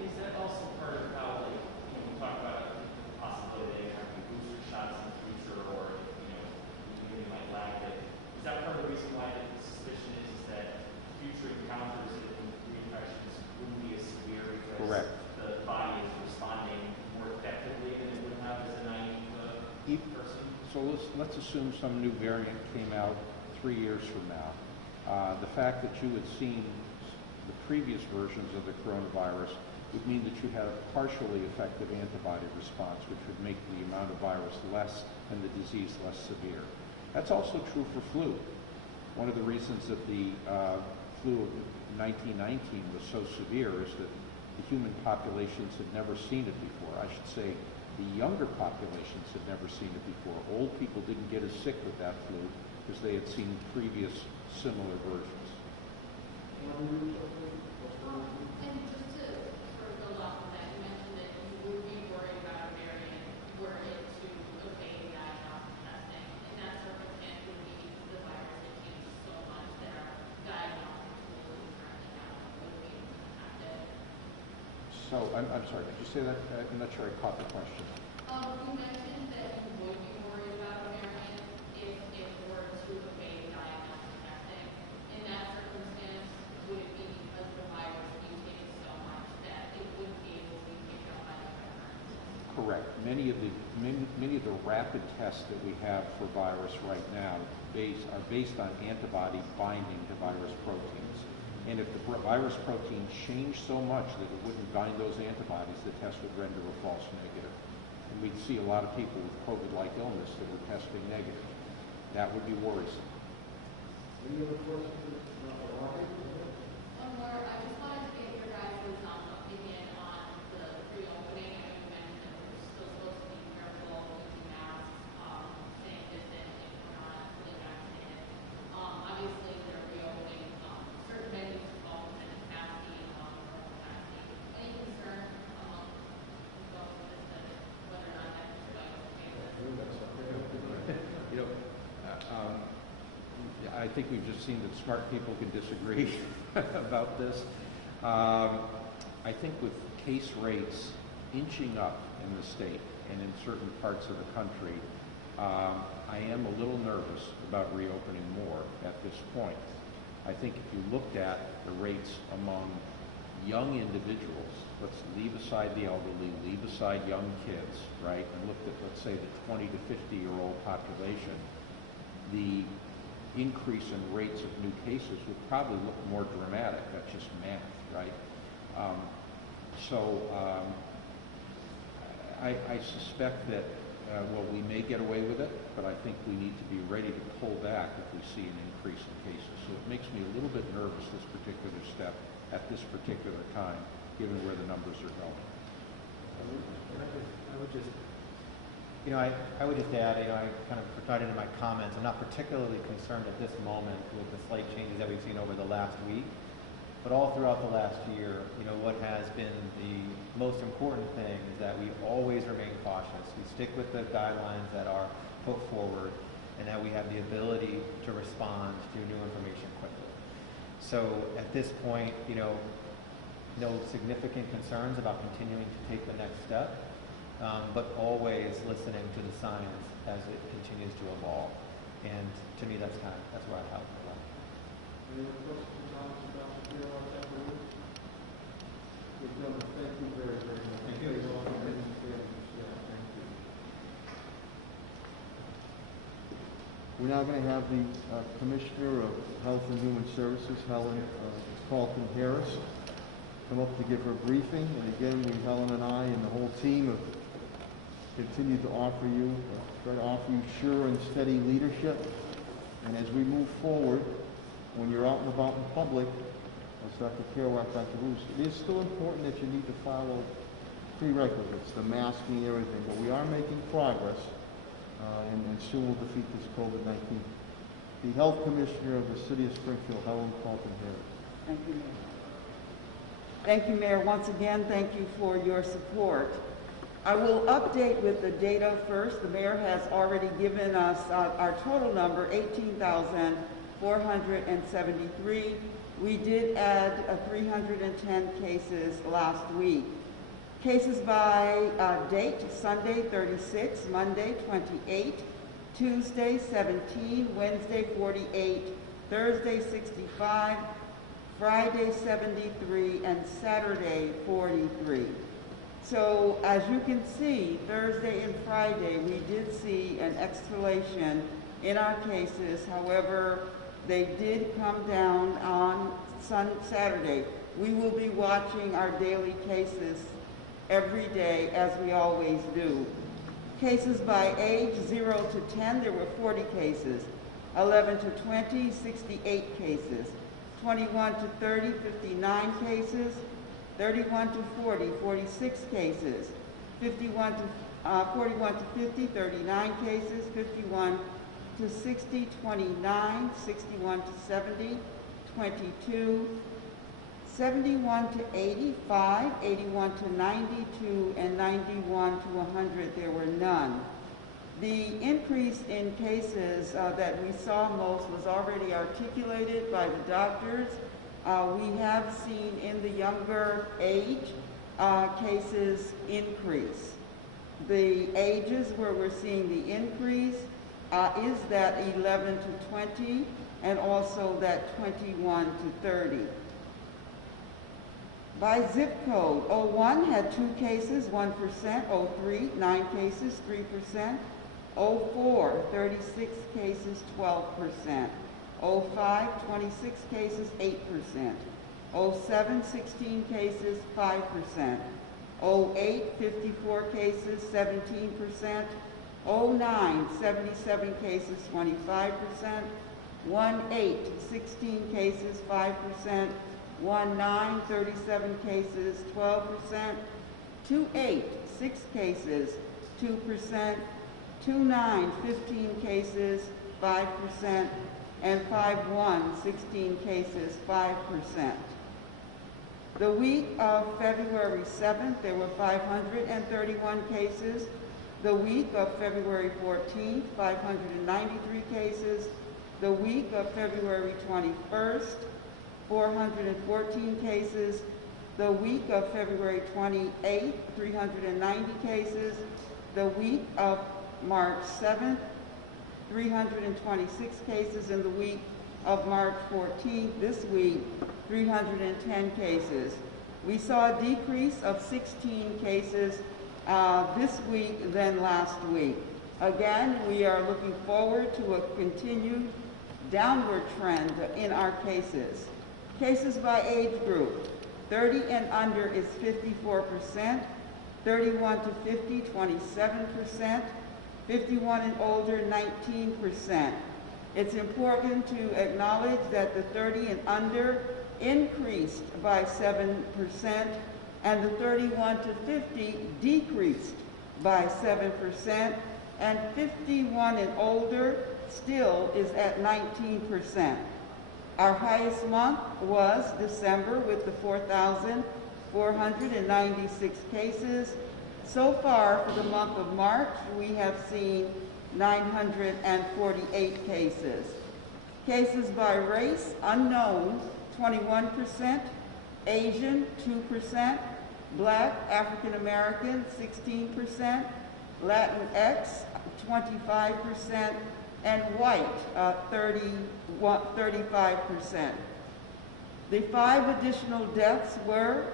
Is that also part of how, like, we talk about the possibility of having booster shots in the future, or, you might lag it? Is that part of the reason why the suspicion is that future encounters and reinfections wouldn't be as severe because Correct. the body is responding more effectively than it would have as a naive person? So let's assume some new variant came out 3 years from now. The fact that you had seen the previous versions of the coronavirus would mean that you had a partially effective antibody response, which would make the amount of virus less and the disease less severe. That's also true for flu. One of the reasons that the flu of 1919 was so severe is that the human populations had never seen it before. I should say the younger populations had never seen it before. Old people didn't get as sick with that flu because they had seen previous similar versions. And just to sort of build off of that, you mentioned that you would be worried about a variant were it to evade diagnostic testing. In that circumstance, would be the virus that changes so much that our diagnostic tools we currently have would be impacted. So, I'm sorry, could you say that? I'm not sure I caught the question. You mentioned that you would be worried about a variant if it were to evade diagnostic testing. In that circumstance, would it be because the virus mutated so much that it wouldn't be able to be picked up by the occurrences? Correct. Many of the rapid tests that we have for virus right now are based on antibody binding to virus proteins. And if the virus protein changed so much that it wouldn't bind those antibodies, the test would render a false negative. And we'd see a lot of people with COVID-like illness that were testing negative. That would be worrisome. Any other questions? One more, I just wanted to get your guys' opinion on the reopening. I know you mentioned that we're still supposed to be careful, using masks, staying distant if we're not fully vaccinated. Obviously, they're reopening certain venues to all within capacity, normal capacity. Any concern among folks as to whether or not that everybody is okay with it? I think we've just seen that smart people can disagree about this. I think with case rates inching up in the state and in certain parts of the country, I am a little nervous about reopening more at this point. I think if you looked at the rates among young individuals, let's leave aside the elderly, leave aside young kids, right, and looked at, let's say, the 20 to 50-year-old population, the increase in rates of new cases would probably look more dramatic. That's just math, right? I suspect that, well, we may get away with it, but I think we need to be ready to pull back if we see an increase in cases. So it makes me a little bit nervous, this particular step, at this particular time, given where the numbers are going. I would just, I would just add, I kind of provided in my comments, I'm not particularly concerned at this moment with the slight changes that we've seen over the last week, but all throughout the last year, what has been the most important thing is that we always remain cautious. We stick with the guidelines that are put forward, and that we have the ability to respond to new information quickly. So at this point, no significant concerns about continuing to take the next step, but always listening to the science as it continues to evolve. And to me, that's where I have it. Any other questions, comments about the Bureau of Chapter Rules? Good gentlemen, thank you very, very much. Thank you. Thank you. We're now going to have the Commissioner of Health and Human Services, Helen Carlton Harris, come up to give her briefing. And again, Helen and I and the whole team have continued to try to offer you sure and steady leadership. And as we move forward, when you're out and about in public, as Dr. Carraway, Dr. Roos, it is still important that you need to follow prerequisites, the masking and everything, but we are making progress, and soon we'll defeat this COVID-19. The Health Commissioner of the City of Springfield, Helen Carlton Harris. Thank you, Mayor. Thank you, Mayor. Once again, thank you for your support. I will update with the data first. The Mayor has already given us our total number, 18,473. We did add 310 cases last week. Cases by date: Sunday 36, Monday 28, Tuesday 17, Wednesday 48, Thursday 65, Friday 73, and Saturday 43. So as you can see, Thursday and Friday we did see an escalation in our cases. However, they did come down on Saturday. We will be watching our daily cases every day, as we always do. Cases by age: 0 to 10, there were 40 cases. 11 to 20, 68 cases. 21 to 30, 59 cases. 31 to 40, 46 cases. 41 to 50, 39 cases. 51 to 60, 29. 61 to 70, 22. 71 to 85, 81 to 92, and 91 to 100, there were none. The increase in cases that we saw most was already articulated by the doctors. We have seen in the younger age cases increase. The ages where we're seeing the increase is that 11 to 20 and also that 21 to 30. By zip code, 01 had 2 cases, 1%, 03, 9 cases, 3%, 04, 36 cases, 12%, 05, 26 cases, 8%, 07, 16 cases, 5%, 08, 54 cases, 17%, 09, 77 cases, 25%, 18, 16 cases, 5%, 19, 37 cases, 12%, 28, 6 cases, 2%, 29, 15 cases, 5%, and 51, 16 cases, 5%. The week of February 7th, there were 531 cases. The week of February 14th, 593 cases. The week of February 21st, 414 cases. The week of February 28th, 390 cases. The week of March 7th, 326 cases. And the week of March 14th, this week, 310 cases. We saw a decrease of 16 cases this week than last week. Again, we are looking forward to a continued downward trend in our cases. Cases by age group, 30 and under is 54%, 31 to 50, 27%, 51 and older, 19%. It's important to acknowledge that the 30 and under increased by 7%, and the 31 to 50 decreased by 7%, and 51 and older still is at 19%. Our highest month was December with the 4,496 cases. So far for the month of March, we have seen 948 cases. Cases by race, unknown, 21%, Asian, 2%, Black, African American, 16%, Latinx, 25%, and white, 35%. The 5 additional deaths were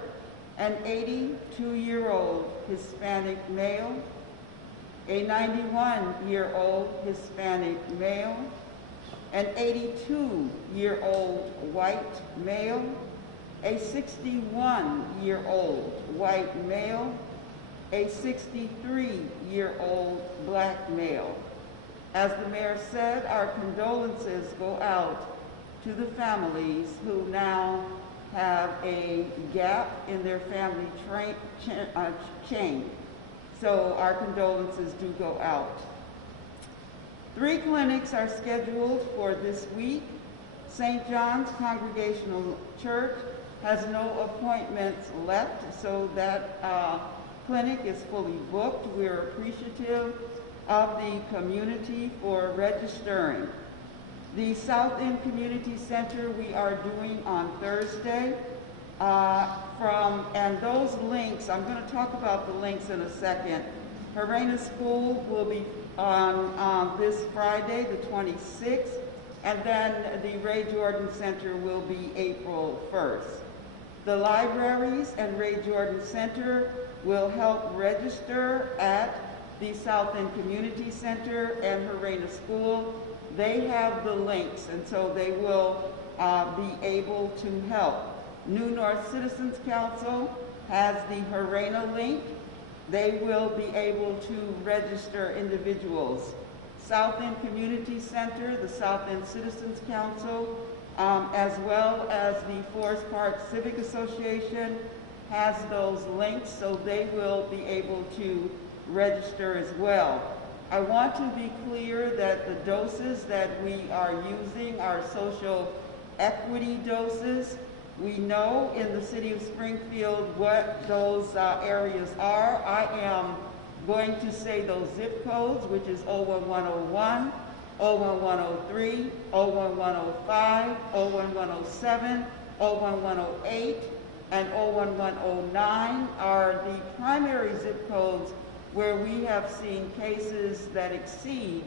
an 82-year-old Hispanic male, a 91-year-old Hispanic male, an 82-year-old white male, a 61-year-old white male, a 63-year-old black male. As the mayor said, our condolences go out to the families who now have a gap in their family chain. So our condolences do go out. 3 clinics are scheduled for this week. St. John's Congregational Church has no appointments left, so that clinic is fully booked. We're appreciative of the community for registering. The South End Community Center we are doing on Thursday. And those links, I'm going to talk about the links in a second. Harena School will be on this Friday, the 26th, and then the Ray Jordan Center will be April 1st. The libraries and Ray Jordan Center will help register at the South End Community Center and Harena School. They have the links, and so they will be able to help. New North Citizens Council has the Harena link. They will be able to register individuals. South End Community Center, the South End Citizens Council, as well as the Forest Park Civic Association has those links, so they will be able to register as well. I want to be clear that the doses that we are using are social equity doses. We know in the city of Springfield what those areas are. I am going to say those zip codes, which is 01101, 01103, 01105, 01107, 01108, and 01109 are the primary zip codes where we have seen cases that exceed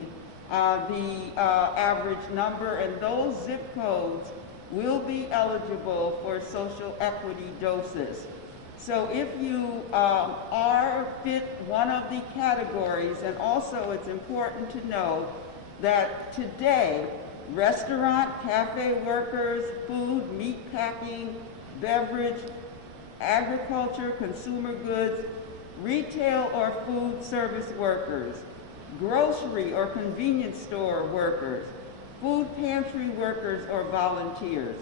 the average number, and those zip codes will be eligible for social equity doses. So if you fit one of the categories, and also it's important to know that today, restaurant, cafe workers, food, meat packing, beverage, agriculture, consumer goods, retail or food service workers, grocery or convenience store workers, food pantry workers or volunteers,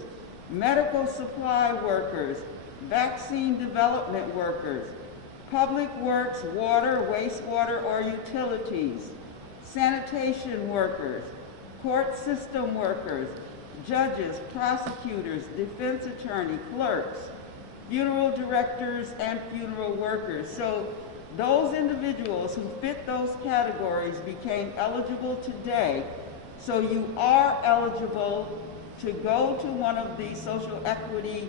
medical supply workers, vaccine development workers, public works, water, wastewater or utilities, sanitation workers, court system workers, judges, prosecutors, defense attorney, clerks, funeral directors, and funeral workers. So those individuals who fit those categories became eligible today. So you are eligible to go to one of the social equity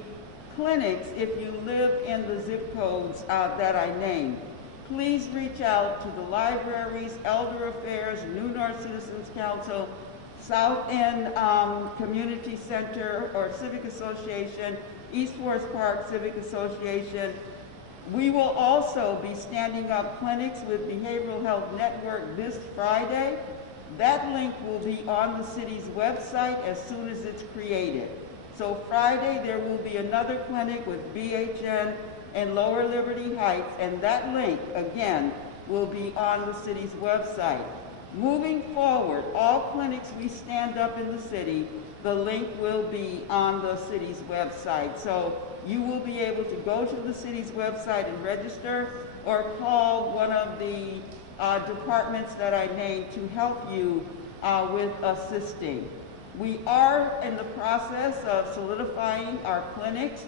clinics if you live in the zip codes that I named. Please reach out to the libraries, Elder Affairs, New North Citizens Council, South End Community Center or Civic Association, East Forest Park Civic Association. We will also be standing up clinics with Behavioral Health Network this Friday. That link will be on the city's website as soon as it's created. So Friday there will be another clinic with BHN in Lower Liberty Heights, and that link, again, will be on the city's website. Moving forward, all clinics we stand up in the city, the link will be on the city's website. So you will be able to go to the city's website and register, or call one of the departments that I named to help you with assisting. We are in the process of solidifying our clinics.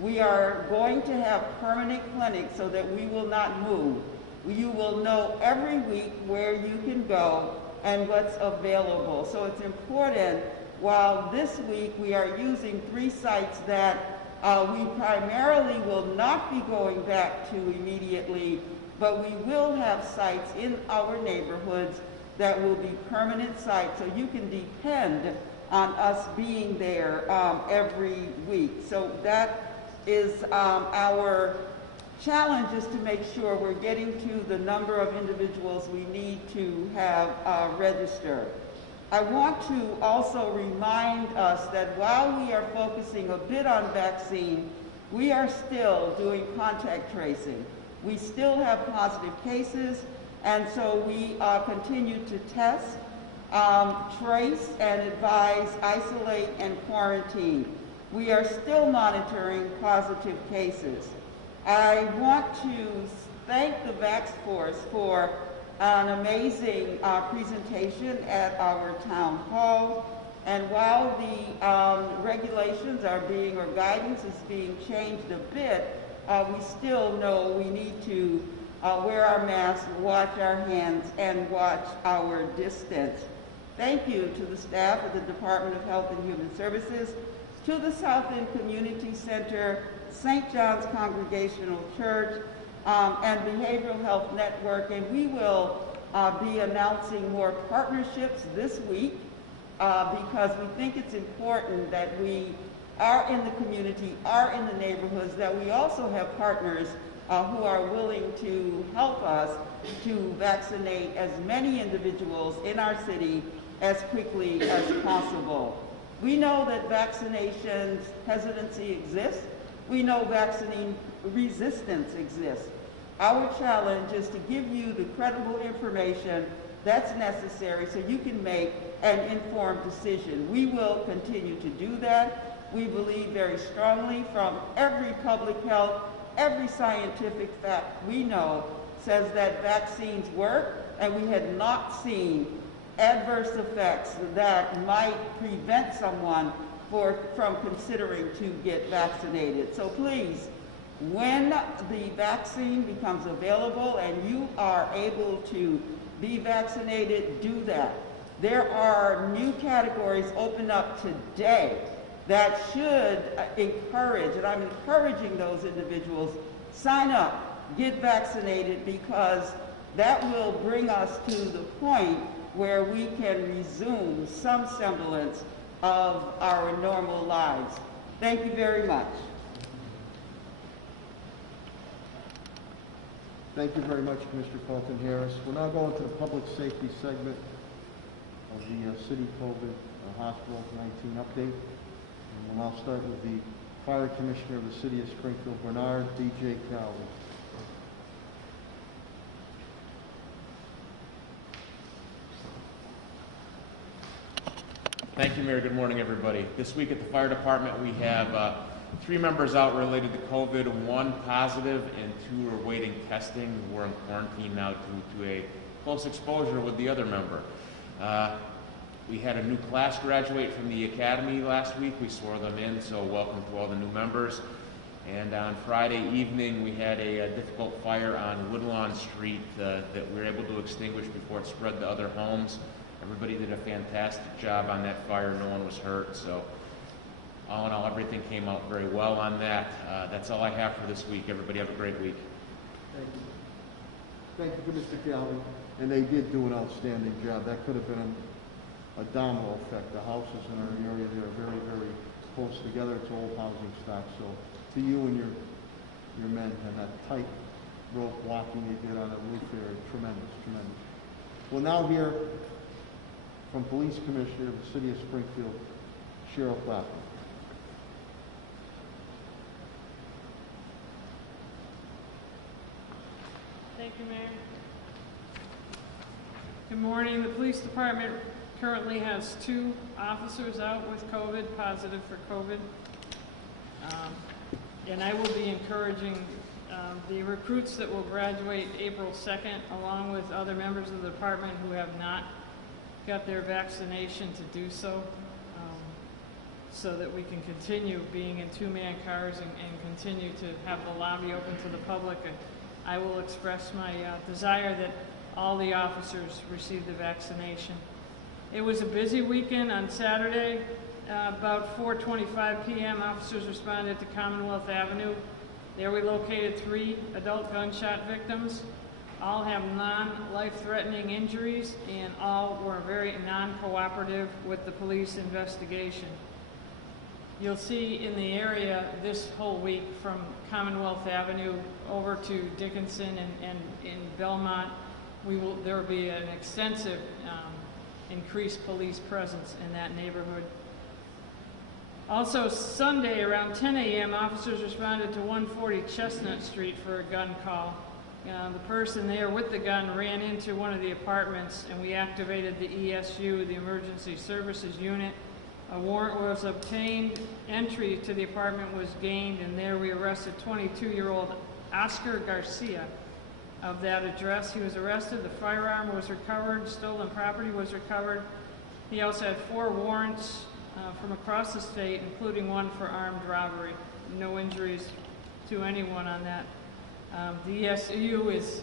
We are going to have permanent clinics so that we will not move. You will know every week where you can go and what's available. So it's important, while this week we are using 3 sites that we primarily will not be going back to immediately, but we will have sites in our neighborhoods that will be permanent sites, so you can depend on us being there every week. So that is our challenge, is to make sure we're getting to the number of individuals we need to have register. I want to also remind us that while we are focusing a bit on vaccine, we are still doing contact tracing. We still have positive cases, and so we continue to test, trace, and advise, isolate, and quarantine. We are still monitoring positive cases. I want to thank the Vax Force for an amazing presentation at our town hall. And while the regulations are being, or guidance is being changed a bit, we still know we need to wear our masks, wash our hands, and watch our distance. Thank you to the staff of the Department of Health and Human Services, to the South End Community Center, St. John's Congregational Church, and Behavioral Health Network, and we will be announcing more partnerships this week because we think it's important that we are in the community, are in the neighborhoods, that we also have partners who are willing to help us to vaccinate as many individuals in our city as quickly as possible. We know that vaccination hesitancy exists. We know vaccine resistance exists. Our challenge is to give you the credible information that's necessary so you can make an informed decision. We will continue to do that. We believe very strongly, from every public health, every scientific fact we know says that vaccines work, and we had not seen adverse effects that might prevent someone from considering to get vaccinated. So please, when the vaccine becomes available and you are able to be vaccinated, do that. There are new categories open up today that should encourage, and I'm encouraging those individuals, sign up, get vaccinated, because that will bring us to the point where we can resume some semblance of our normal lives. Thank you very much. Thank you very much, Commissioner Fulton Harris. We're now going to the public safety segment of the city COVID hospital 19 update. And we'll now start with the Fire Commissioner of the City of Springfield, Bernard D.J. Carraway. Thank you, Mayor. Good morning, everybody. This week at the fire department, we have 3 members out related to COVID, 1 positive and 2 are waiting testing. We're in quarantine now due to a close exposure with the other member. We had a new class graduate from the academy last week. We swore them in, so welcome to all the new members. And on Friday evening, we had a difficult fire on Woodlawn Street that we were able to extinguish before it spread to other homes. Everybody did a fantastic job on that fire. No one was hurt. So all in all, everything came out very well on that. That's all I have for this week. Everybody have a great week. Thank you. Thank you, Mr. Calvin. And they did do an outstanding job. That could have been a domino effect. The houses in our area, they are very, very close together. It's old housing stock. So to you and your men and that tight rope walking they did on the roof there, tremendous, tremendous. We'll now hear from Police Commissioner of the City of Springfield, Sheriff Lapham. Thank you, Mayor. Good morning. The police department currently has 2 officers out with COVID, positive for COVID. And I will be encouraging the recruits that will graduate April 2nd, along with other members of the department who have not got their vaccination, to do so, so that we can continue being in 2-man cars and continue to have the lobby open to the public. And I will express my desire that all the officers receive the vaccination. It was a busy weekend on Saturday. About 4:25 p.m., officers responded to Commonwealth Avenue. There we located 3 adult gunshot victims. All have non-life-threatening injuries, and all were very non-cooperative with the police investigation. You'll see in the area this whole week from Commonwealth Avenue over to Dickinson and in Belmont, there will be an extensive increased police presence in that neighborhood. Also, Sunday around 10 a.m., officers responded to 140 Chestnut Street for a gun call. The person there with the gun ran into one of the apartments, and we activated the ESU, the Emergency Services Unit. A warrant was obtained, entry to the apartment was gained, and there we arrested 22-year-old Oscar Garcia of that address. He was arrested, the firearm was recovered, stolen property was recovered. He also had 4 warrants from across the state, including 1 for armed robbery. No injuries to anyone on that. The ESU is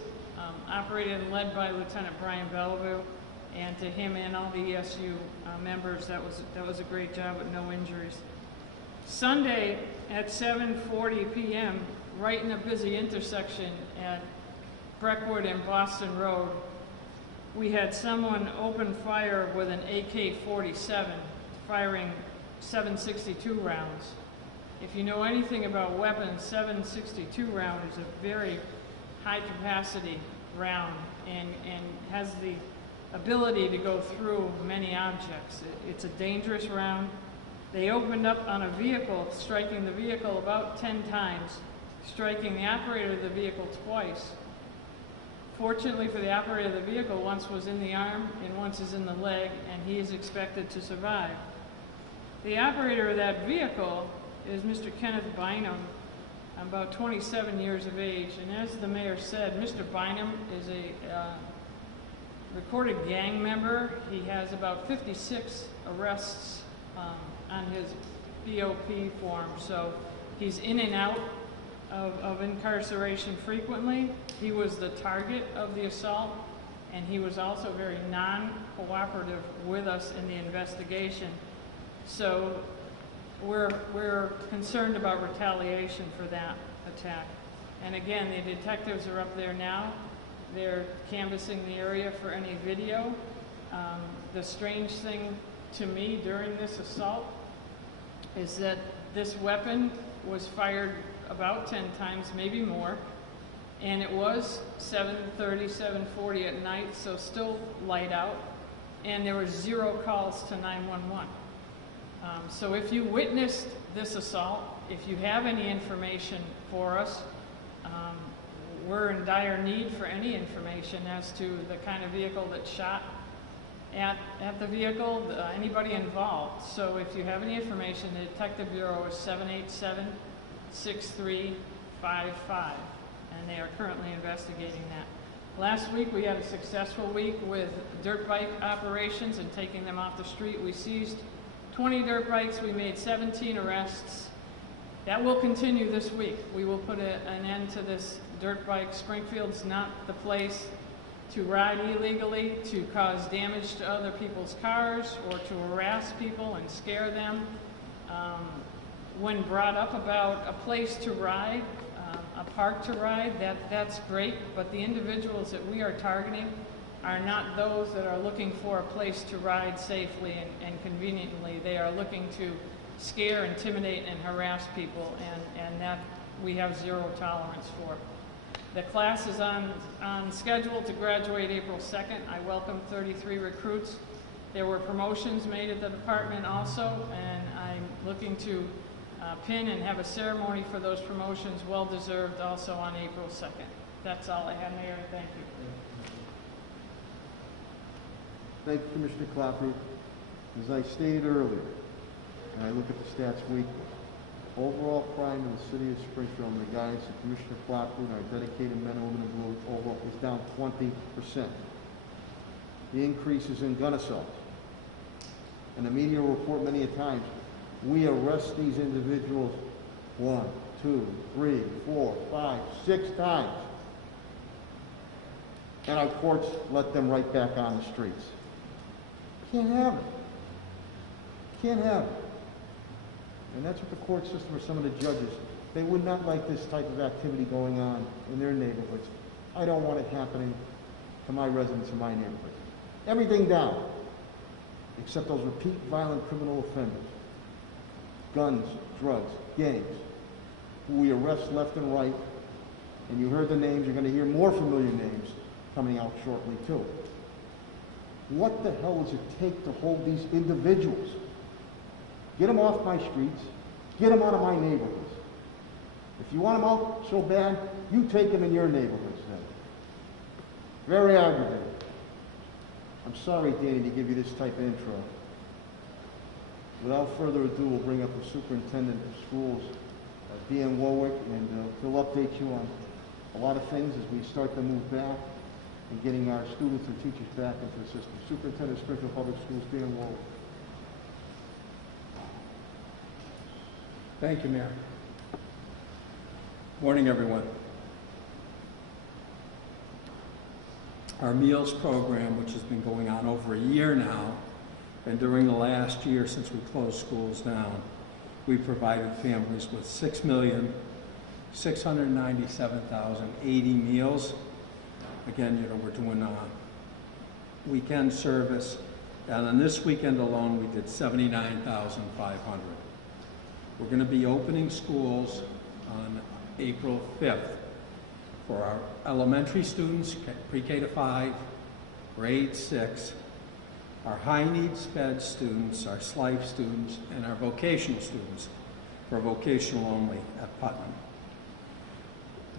operated and led by Lieutenant Brian Bellevue, and to him and all the ESU members, that was a great job with no injuries. Sunday at 7:40 p.m., right in a busy intersection at Breckwood and Boston Road, we had someone open fire with an AK-47, firing 762 rounds. If you know anything about weapons, 762 round is a very high capacity round and has the ability to go through many objects. It's a dangerous round. They opened up on a vehicle, striking the vehicle about 10 times, striking the operator of the vehicle twice. Fortunately for the operator of the vehicle, once was in the arm and once is in the leg, and he is expected to survive. The operator of that vehicle is Mr. Kenneth Bynum, about 27 years of age, and as the mayor said, Mr. Bynum is a recorded gang member. He has about 56 arrests on his BOP form, so he's in and out of incarceration frequently. He was the target of the assault, and he was also very non-cooperative with us in the investigation. So we're concerned about retaliation for that attack. And again, the detectives are up there now. They're canvassing the area for any video. The strange thing to me during this assault is that this weapon was fired about 10 times, maybe more, and it was 7:30, 7:40 at night, so still light out, and there were 0 calls to 911. So if you witnessed this assault, if you have any information for us, we're in dire need for any information as to the kind of vehicle that shot at the vehicle, anybody involved. So if you have any information, the Detective Bureau is 787-6355, and they are currently investigating that. Last week we had a successful week with dirt bike operations and taking them off the street. We seized 20 dirt bikes, we made 17 arrests. That will continue this week. We will put an end to this dirt bike. Springfield's not the place to ride illegally, to cause damage to other people's cars, or to harass people and scare them. When brought up about a place to ride, a park to ride, that's great, but the individuals that we are targeting are not those that are looking for a place to ride safely and conveniently. They are looking to scare, intimidate, and harass people, and that we have zero tolerance for. The class is on schedule to graduate April 2nd. I welcome 33 recruits. There were promotions made at the department also, and I'm looking to pin and have a ceremony for those promotions, well deserved, also on April 2nd. That's all I have, Mayor. Thank you. Thank you, Commissioner Clapper. As I stated earlier, and I look at the stats weekly, overall crime in the city of Springfield, under the guidance of Commissioner Clapper and our dedicated men and women in blue, overall is down 20%. The increase is in gun assaults. And the media will report many a times, we arrest these individuals 1, 2, 3, 4, 5, 6 times. And our courts let them right back on the streets. Can't have it. Can't have it. And that's what the court system, or some of the judges, they would not like this type of activity going on in their neighborhoods. I don't want it happening to my residents in my neighborhood. Everything down, except those repeat violent criminal offenders. Guns, drugs, gangs, who we arrest left and right. And you heard the names, you're going to hear more familiar names coming out shortly too. What the hell does it take to hold these individuals? Get them off my streets, get them out of my neighborhoods. If you want them out so bad, you take them in your neighborhoods then. Very aggravating. I'm sorry, Danny, to give you this type of intro. Without further ado, we'll bring up the Superintendent of Schools, Dan Warwick, and he'll update you on a lot of things as we start to move back and getting our students and teachers back into the system. Superintendent of Springfield Public Schools, Dan Warwick. Thank you, Mayor. Morning, everyone. Our meals program, which has been going on over a year now, and during the last year since we closed schools down, we provided families with 6,697,080 meals. Again, we're doing weekend service, and on this weekend alone, we did 79,500. We're going to be opening schools on April 5th for our elementary students, pre-K to 5, grade 6, our high-need SPED students, our SLIFE students, and our vocational students for vocational only at Putnam.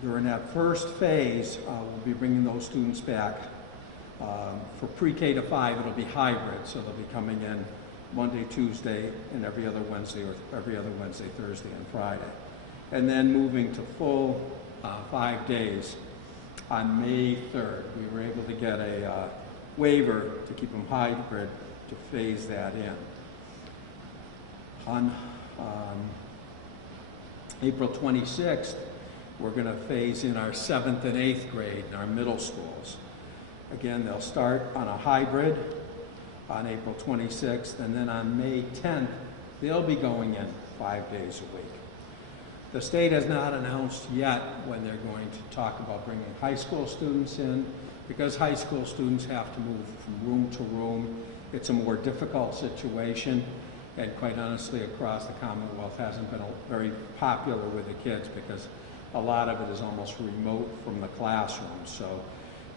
During that first phase, we'll be bringing those students back. For pre-K to 5, it'll be hybrid, so they'll be coming in Monday, Tuesday, and every other Wednesday, or every other Wednesday, Thursday, and Friday. And then moving to full 5 days on May 3rd. We were able to get a waiver to keep them hybrid to phase that in. On April 26th, we're going to phase in our 7th and 8th grade in our middle schools. Again, they'll start on a hybrid on April 26th, and then on May 10th, they'll be going in 5 days a week. The state has not announced yet when they're going to talk about bringing high school students in, because high school students have to move from room to room. It's a more difficult situation, and quite honestly, across the Commonwealth hasn't been very popular with the kids because a lot of it is almost remote from the classroom, so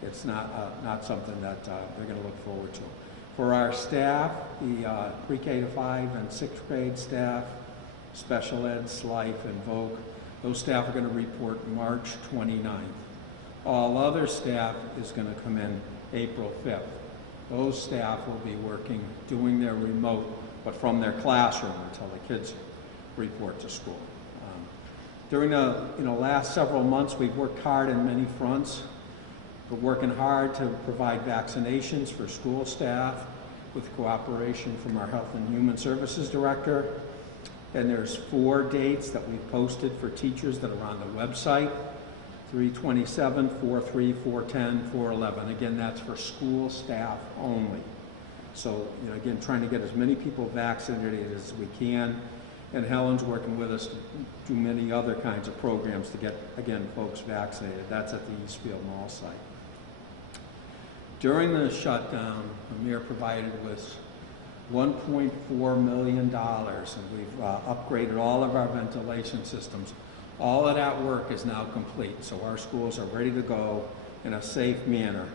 it's not something that they're going to look forward to. For our staff, the pre-K to 5 and 6th grade staff, special ed, SLIFE, and VOC, those staff are going to report March 29th. All other staff is going to come in April 5th. Those staff will be working, doing their remote, but from their classroom until the kids report to school. During the last several months, we've worked hard on many fronts. We're working hard to provide vaccinations for school staff with cooperation from our Health and Human Services Director. And there's 4 dates that we've posted for teachers that are on the website: 3/27, 4/3, 4/10, 4/11. Again, that's for school staff only. So, again, trying to get as many people vaccinated as we can. And Helen's working with us to do many other kinds of programs to get, again, folks vaccinated. That's at the Eastfield Mall site. During the shutdown, the mayor provided with $1.4 million, and we've upgraded all of our ventilation systems. All of that work is now complete, so our schools are ready to go in a safe manner.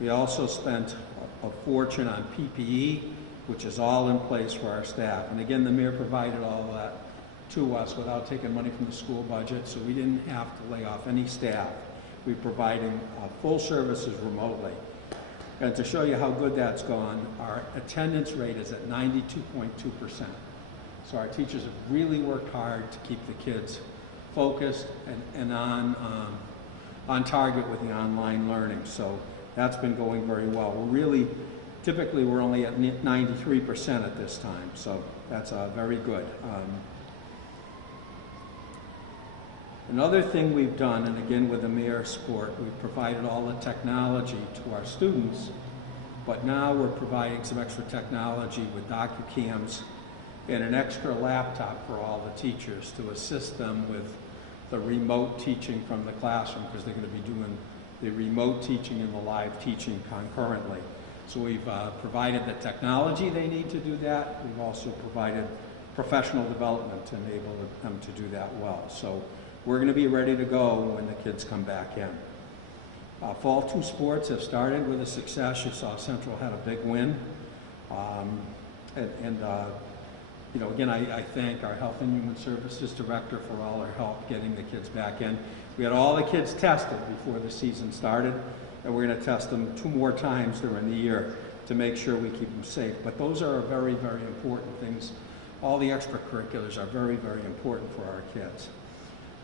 We also spent a fortune on PPE, which is all in place for our staff. And again, the mayor provided all of that to us without taking money from the school budget, so we didn't have to lay off any staff. We're providing full services remotely. And to show you how good that's gone, our attendance rate is at 92.2%. So our teachers have really worked hard to keep the kids focused and on target with the online learning. So that's been going very well. Typically we're only at 93% at this time, so that's very good. Another thing we've done, and again with the mayor's support, we've provided all the technology to our students, but now we're providing some extra technology with DocuCams and an extra laptop for all the teachers to assist them with the remote teaching from the classroom, because they're going to be doing the remote teaching and the live teaching concurrently. So we've provided the technology they need to do that. We've also provided professional development to enable them to do that well. So we're going to be ready to go when the kids come back in. Fall 2 sports have started with a success. You saw Central had a big win. You know, again, I thank our Health and Human Services Director for all her help getting the kids back in. We had all the kids tested before the season started, and we're going to test them 2 more times during the year to make sure we keep them safe. But those are very, very important things. All the extracurriculars are very, very important for our kids.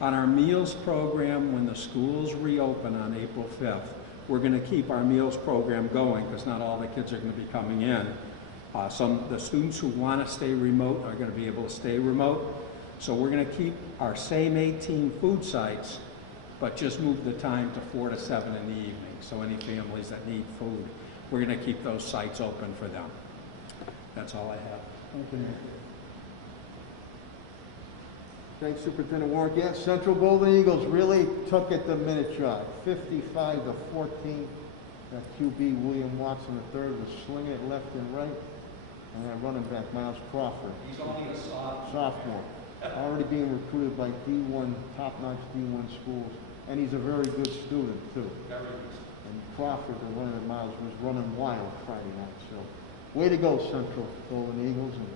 On our meals program, when the schools reopen on April 5th, we're going to keep our meals program going, because not all the kids are going to be coming in. The students who want to stay remote are going to be able to stay remote. So we're going to keep our same 18 food sites, but just move the time to 4 to 7 in the evening. So any families that need food, we're going to keep those sites open for them. That's all I have. Thank you, Mayor. Thanks, Superintendent Warwick. Yeah, Central Golden Eagles really took it the minute drive, 55 to 14. That QB William Watson III was slinging it left and right, and that running back Miles Crawford. He's only a sophomore, already being recruited by D1, top-notch D1 schools, and he's a very good student too. And Crawford, the running at Miles, was running wild Friday night. So, way to go, Central Golden Eagles, and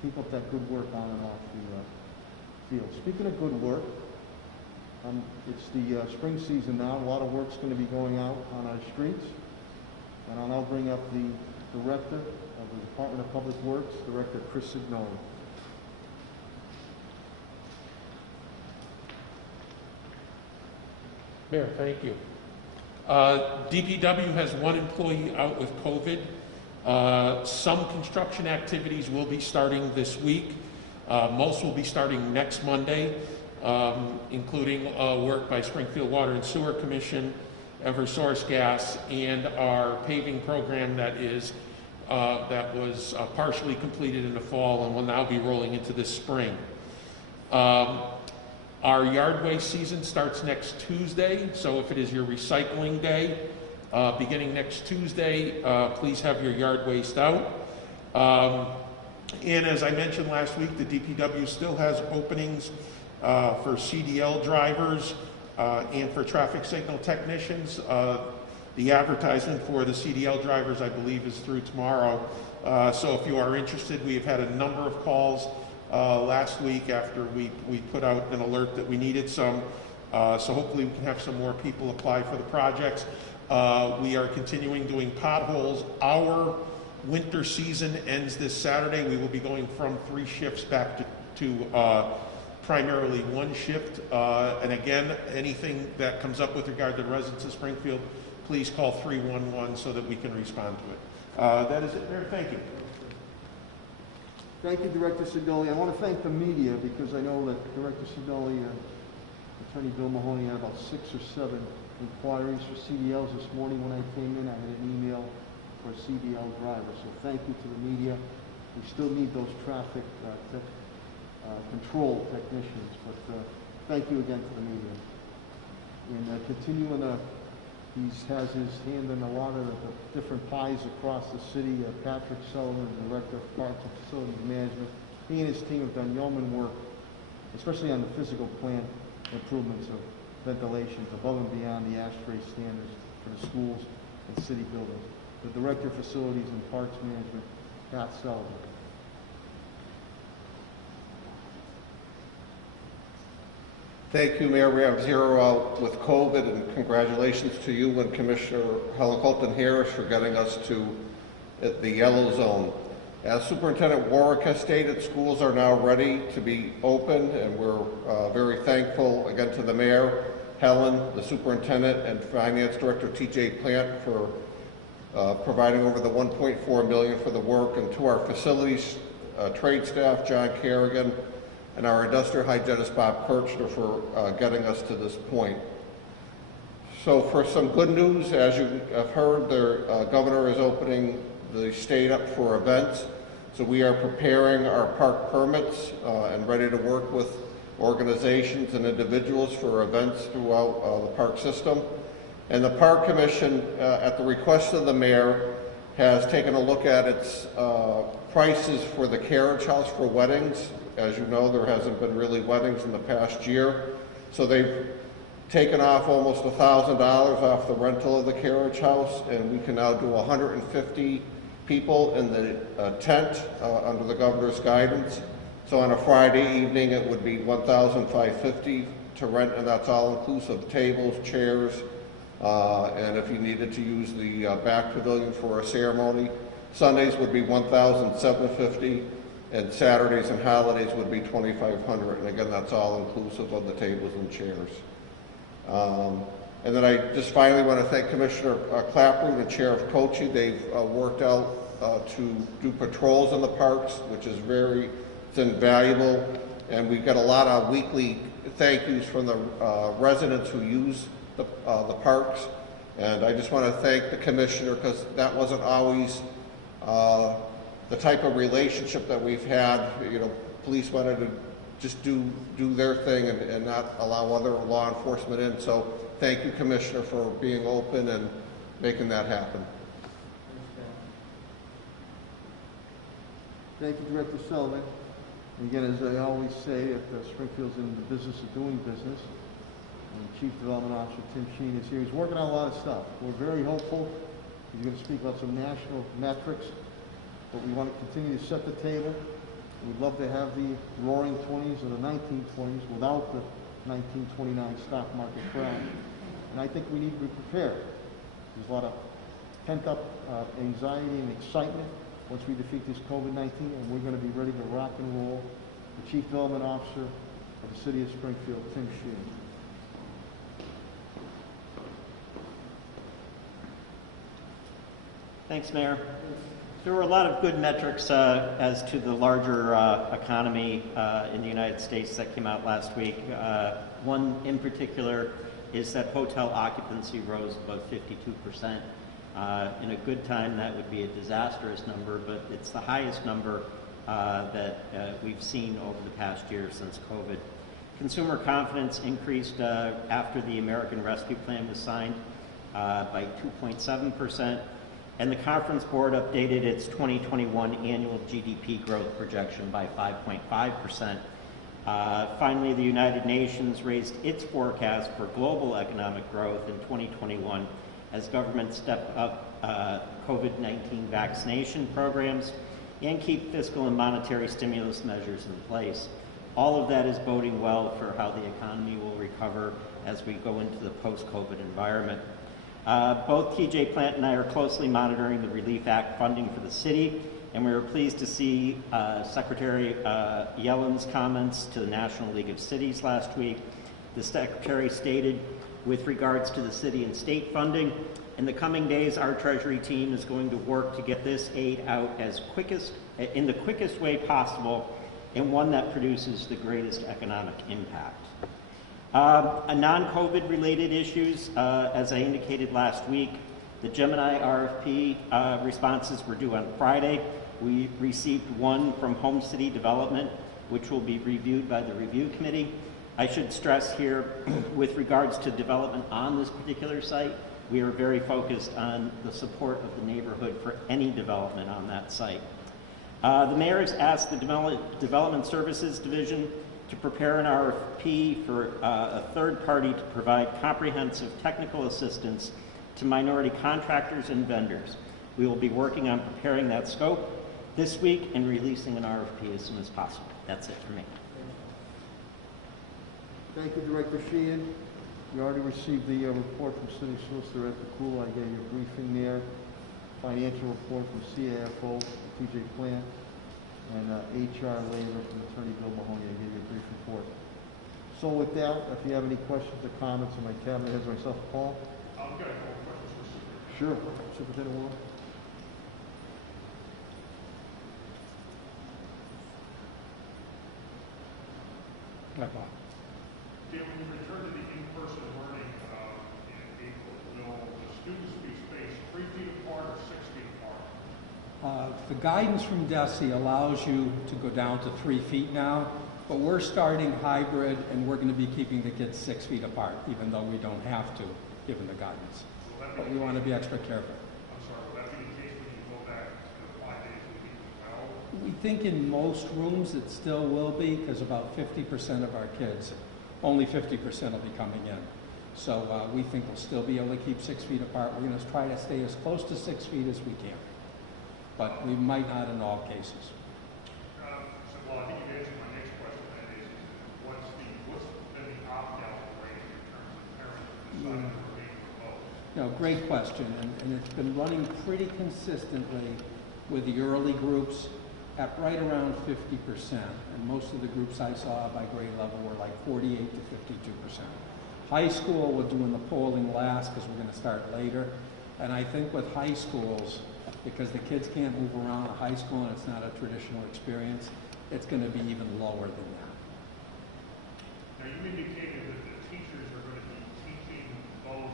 keep up that good work on and off the field. Speaking of good work, it's the spring season now. A lot of work's going to be going out on our streets. And I'll now bring up the Director of the Department of Public Works, Director Chris Signoli. Mayor, thank you. DPW has 1 employee out with COVID. Some construction activities will be starting this week. Most will be starting next Monday, including work by Springfield Water and Sewer Commission, Eversource Gas, and our paving program that was partially completed in the fall and will now be rolling into this spring. Our yard waste season starts next Tuesday, so if it is your recycling day, beginning next Tuesday, please have your yard waste out. And as I mentioned last week, the DPW still has openings for CDL drivers and for traffic signal technicians. The advertisement for the CDL drivers, I believe, is through tomorrow. So if you are interested, we have had a number of calls last week after we put out an alert that we needed some. So hopefully we can have some more people apply for the projects. We are continuing doing potholes. Our winter season ends this Saturday. We will be going from 3 shifts back to primarily 1 shift. And again, anything that comes up with regard to the residents of Springfield, please call 311 so that we can respond to it. That is it, Mayor. Thank you. Thank you, Director Signoli. I want to thank the media, because I know that Director Signoli and Attorney Bill Mahoney had about 6 or 7 inquiries for CDLs this morning when I came in. I had an email for a CDL driver. So thank you to the media. We still need those traffic control technicians, but thank you again to the media. And continuing He has his hand in a lot of the different pies across the city. Patrick Sullivan, Director of Parks and Facilities Management, he and his team have done yeoman work, especially on the physical plant improvements of ventilations above and beyond the ASHRAE standards for the schools and city buildings. The Director of Facilities and Parks Management, Pat Sullivan. Thank you, Mayor. We have 0 out with COVID, and congratulations to you and Commissioner Helen Colton-Harris for getting us to the yellow zone. As Superintendent Warwick has stated, schools are now ready to be open, and we're very thankful again to the Mayor, Helen, the Superintendent, and Finance Director TJ Plant for providing over the $1.4 million for the work, and to our facilities trade staff, John Kerrigan, and our industrial hygienist, Bob Kirchner, for getting us to this point. So for some good news, as you have heard, the governor is opening the state up for events. So we are preparing our park permits and ready to work with organizations and individuals for events throughout the park system. And the Park Commission, at the request of the mayor, has taken a look at its prices for the carriage house for weddings. As you know, there hasn't been really weddings in the past year. So they've taken off almost $1,000 off the rental of the carriage house, and we can now do 150 people in the tent under the governor's guidance. So on a Friday evening, it would be $1,550 to rent, and that's all inclusive, tables, chairs, and if you needed to use the back pavilion for a ceremony. Sundays would be $1,750, and Saturdays and holidays would be $2,500, and again, that's all inclusive of the tables and chairs. And then I just finally want to thank Commissioner Clapper, the Chair of COCHI. They've worked out to do patrols in the parks, which is it's invaluable, and we get a lot of weekly thank yous from the residents who use the parks. And I just want to thank the Commissioner, because that wasn't always the type of relationship that we've had. You know, police wanted to just do their thing and not allow other law enforcement in. So thank you, Commissioner, for being open and making that happen. Thank you, Director Sullivan. And again, as I always say, if Springfield's in the business of doing business, and Chief Development Officer Tim Sheen is here. He's working on a lot of stuff. We're very hopeful. He's going to speak about some national metrics, but we want to continue to set the table. We'd love to have the roaring 20s or the 1920s without the 1929 stock market crash. And I think we need to be prepared. There's a lot of pent-up anxiety and excitement once we defeat this COVID-19, and we're going to be ready to rock and roll. The Chief Development Officer of the City of Springfield, Tim Sheen. Thanks, Mayor. There were a lot of good metrics as to the larger economy in the United States that came out last week. One in particular is that hotel occupancy rose above 52%. In a good time, that would be a disastrous number, but it's the highest number that we've seen over the past year since COVID. Consumer confidence increased after the American Rescue Plan was signed by 2.7%. And the Conference Board updated its 2021 annual GDP growth projection by 5.5%. Finally, the United Nations raised its forecast for global economic growth in 2021 as governments step up COVID-19 vaccination programs and keep fiscal and monetary stimulus measures in place. All of that is boding well for how the economy will recover as we go into the post-COVID environment. Both TJ Plant and I are closely monitoring the Relief Act funding for the city, and we were pleased to see Secretary Yellen's comments to the National League of Cities last week. The Secretary stated, with regards to the city and state funding, in the coming days, our Treasury team is going to work to get this aid out in the quickest way possible, and one that produces the greatest economic impact. Non-COVID related issues, as I indicated last week, the Gemini Rfp responses were due on Friday. We received one from Home City Development, which will be reviewed by the review committee. I should stress here, with regards to development on this particular site, we are very focused on the support of the neighborhood for any development on that site. The mayor has asked the Development Services Division to prepare an RFP for a third party to provide comprehensive technical assistance to minority contractors and vendors. We will be working on preparing that scope this week and releasing an RFP as soon as possible. That's it for me. Thank you, Director Sheehan. You already received the report from City Solicitor at the Cool. I gave you a briefing there. Financial report from CAFO, TJ Plant, and HR labor from Attorney Bill Mahoney. I gave you a brief report. So with that, if you have any questions or comments on my cabinet heads or myself, Paul? I've got a couple questions for Superintendent. Sure. Superintendent Ward? When you return to the in-person learning in April, will the students be spaced 3 feet apart or 6 feet apart? The guidance from DESE allows you to go down to 3 feet now, but we're starting hybrid and we're going to be keeping the kids 6 feet apart, even though we don't have to, given the guidance. But we want to be extra careful. I'm sorry, will that be the case when you go back to 5 days a week as well? We think in most rooms it still will be, because about 50% of our kids, only 50% will be coming in. So we think we'll still be able to keep 6 feet apart. We're going to try to stay as close to 6 feet as we can, but we might not in all cases. Well, I think you answered my next question. That is, what's been the opt-out rate in terms of parents deciding to remain remote? No, great question, and it's been running pretty consistently with the early groups at right around 50%, and most of the groups I saw by grade level were like 48 to 52%. High school, we're doing the polling last because we're going to start later, and I think with high schools, because the kids can't move around at high school and it's not a traditional experience, it's going to be even lower than that. Now, you indicated that the teachers are going to be teaching both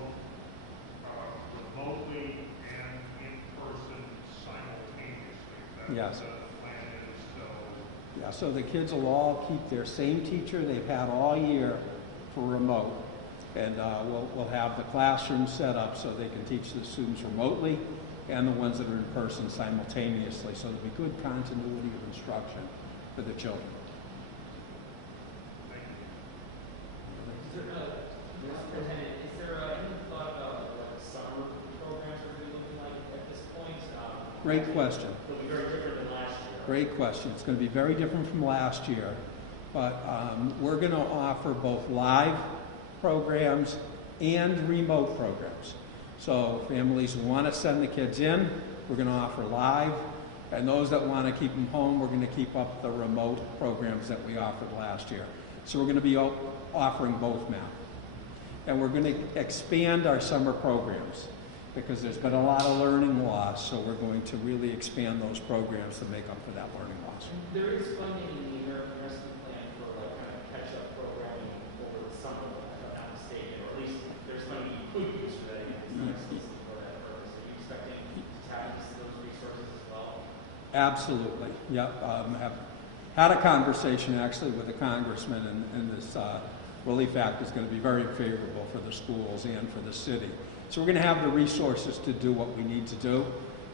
remotely and in person simultaneously. Yes. The plan is so. Yeah, so the kids will all keep their same teacher they've had all year for remote, and we'll have the classroom set up so they can teach the students remotely and the ones that are in person simultaneously, so there'll be good continuity of instruction for the children. Is there any thought about what summer programs are going to be looking like at this point? Great question. It'll be very different than last year. Great question. It's going to be very different from last year, but we're going to offer both live programs and remote programs. So families who want to send the kids in, we're going to offer live, and those that want to keep them home, we're going to keep up the remote programs that we offered last year. So we're going to be offering both now. And we're going to expand our summer programs because there's been a lot of learning loss, so we're going to really expand those programs to make up for that learning loss. There is funding in the American Rescue Plan for like kind of catch-up programming over the summer, if I'm not mistaken, or at least there's money you could use for that for that purpose. Are you expecting to tap into those resources as well? Absolutely. Yep. Have had a conversation actually with the congressman, and this relief act is going to be very favorable for the schools and for the city. So we're going to have the resources to do what we need to do.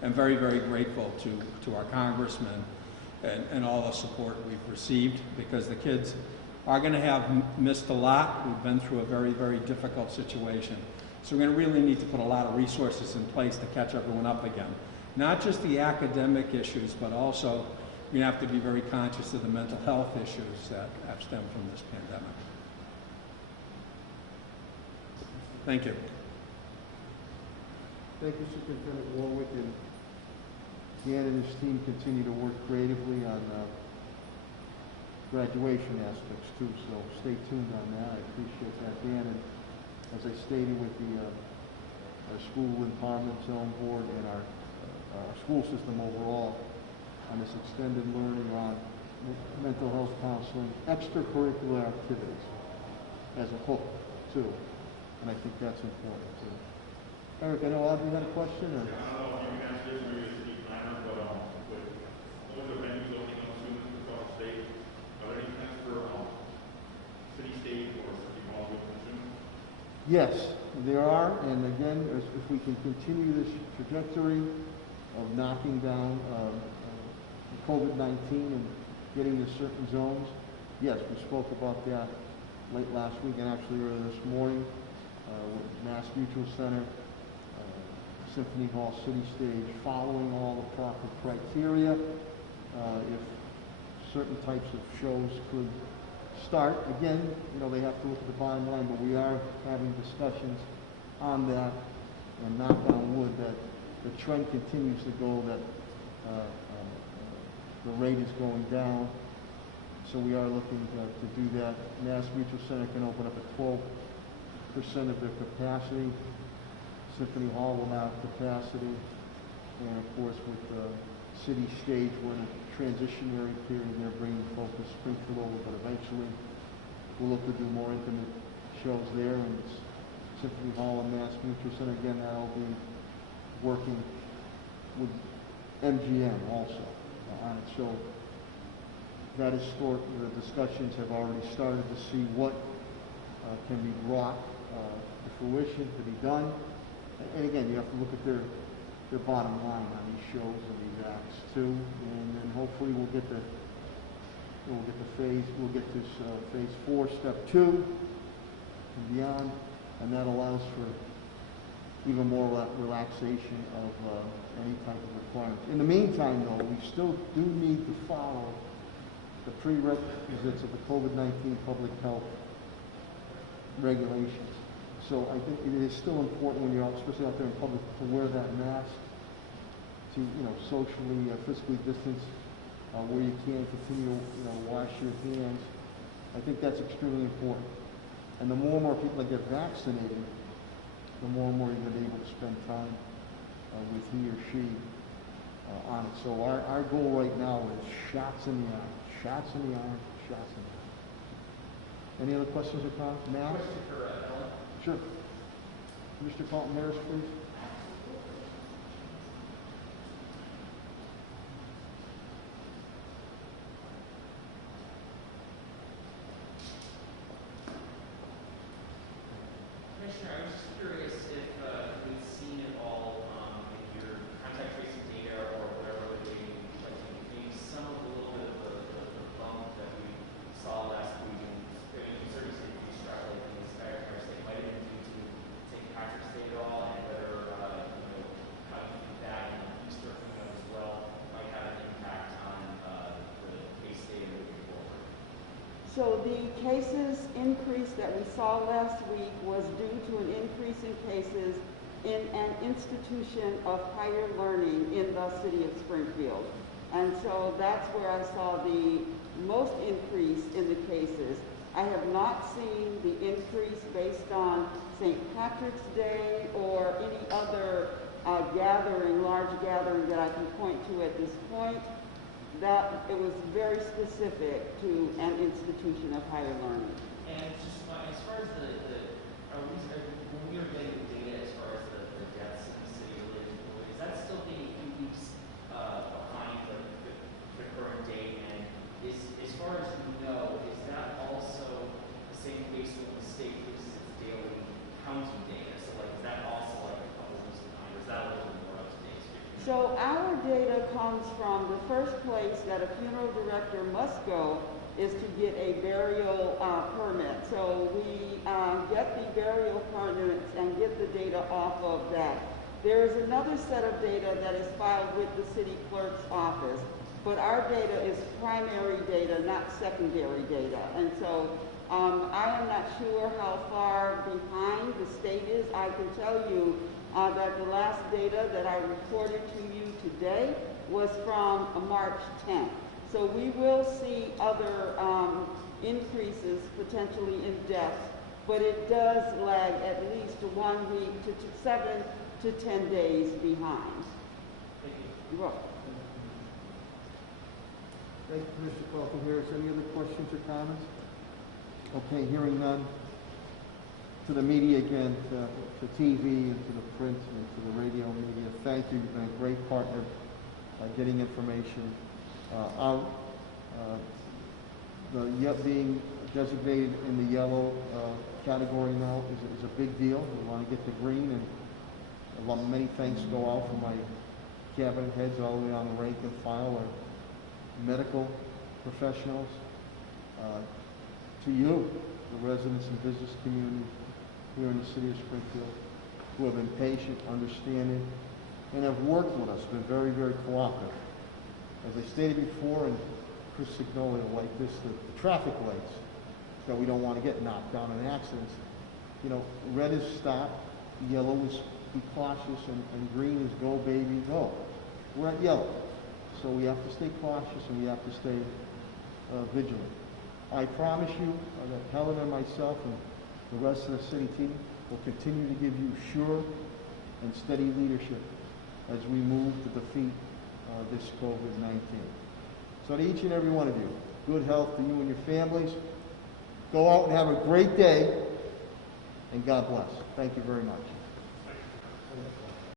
I'm very, very grateful to our congressman and all the support we've received, because the kids are going to have missed a lot. We've been through a very, very difficult situation. So we're going to really need to put a lot of resources in place to catch everyone up again. Not just the academic issues, but also we have to be very conscious of the mental health issues that have stemmed from this pandemic. Thank you. Thank you, Superintendent Warwick, and Dan and his team continue to work creatively on graduation aspects too, so stay tuned on that. I appreciate that, Dan. And as I stated with our school empowerment zone board and our school system overall, on this extended learning on mental health counseling, extracurricular activities as a whole too, and I think that's important too. Eric, I know Audrey had a question. Or? I don't know if you can answer this, maybe the city planner, but with all the venues opening up students across the state, are there any plans for city stage or city hall would consume? Yes, there are, and again, if we can continue this trajectory of knocking down COVID-19 and getting to certain zones, yes, we spoke about that late last week and actually earlier this morning with Mass Mutual Center, Symphony Hall, City Stage, following all the proper criteria. If certain types of shows could start, again, you know, they have to look at the bottom line, but we are having discussions on that, and knock on wood that the trend continues to go, that the rate is going down. So we are looking to do that. Mass Mutual Center can open up at 12% of their capacity. Symphony Hall will not have capacity. And of course, with the City Stage, we're in a transitionary period. They're bringing focus Springfield over, but eventually we'll look to do more intimate shows there. And Symphony Hall and Mass Mutual Center, again, that'll be working with MGM also on it. So that is the discussions have already started to see what can be brought to fruition, to be done. And again, you have to look at their bottom line on these shows and these acts too, and then hopefully we'll get this phase 4, step 2, and beyond, and that allows for even more relaxation of any type of requirements. In the meantime, though, we still do need to follow the prerequisites of the COVID-19 public health regulations. So I think it is still important when you're out, especially out there in public, to wear that mask, to, you know, socially, physically distance where you can, continue to, you know, wash your hands. I think that's extremely important. And the more and more people that get vaccinated, the more and more you're going to be able to spend time with he or she on it. So our goal right now is shots in the arm, shots in the arm, shots in the arm. Any other questions or comments? Now? Question for Ellen. Sure. Mr. Carlton Harris, please. Commissioner, I was just curious if you've seen at all in your contact tracing data or whatever other data you like to maybe some of a little bit of the bump that we saw last week, and you certainly see it extrapolate in the entire state. Might have been due to St. Patrick's Day at all, and whether how you think that and Easter as well might have an impact on the case data moving forward. So the cases increase that we saw last week was due to an increase in cases in an institution of higher learning in the city of Springfield. And so that's where I saw the most increase in the cases. I have not seen the increase based on St. Patrick's Day or any other large gathering that I can point to at this point. That it was very specific to an institution of higher learning. And just as far as when we are getting the data as far as the deaths in the city related to COVID, is that still being a few weeks behind the current date? And as far as we know, is that also the same case when the state releases its daily county data? So like, is that also like a couple weeks behind, or is that a little bit more up to date? So our data comes from the first place that a funeral director must go is to get a burial permit. So we get the burial permits and get the data off of that. There is another set of data that is filed with the city clerk's office, but our data is primary data, not secondary data. And so I am not sure how far behind the state is. I can tell you that the last data that I reported to you today was from March 10th. So we will see other increases potentially in deaths, but it does lag at least 1 week to 7 to 10 days behind. Thank you. You're welcome. Thank you, Mr. Carlton Harris. Any other questions or comments? Okay, hearing none. To the media again, to TV and to the print and to the radio media, thank you. You've been a great partner getting information out. Being designated in the yellow category now is a big deal. We want to get the green, and I want many thanks go out from my cabinet heads all the way on the rank and file, our medical professionals, to you, the residents and business community here in the city of Springfield, who have been patient, understanding, and have worked with us, been very, very cooperative. As I stated before, and Chris Signoli will like this, the traffic lights, that we don't want to get knocked down in accidents. You know, red is stop, yellow is be cautious, and green is go, baby, go. We're at yellow, so we have to stay cautious and we have to stay vigilant. I promise you that Helen and myself and the rest of the city team will continue to give you sure and steady leadership as we move to defeat this COVID-19. So to each and every one of you, good health to you and your families. Go out and have a great day, and God bless. Thank you very much.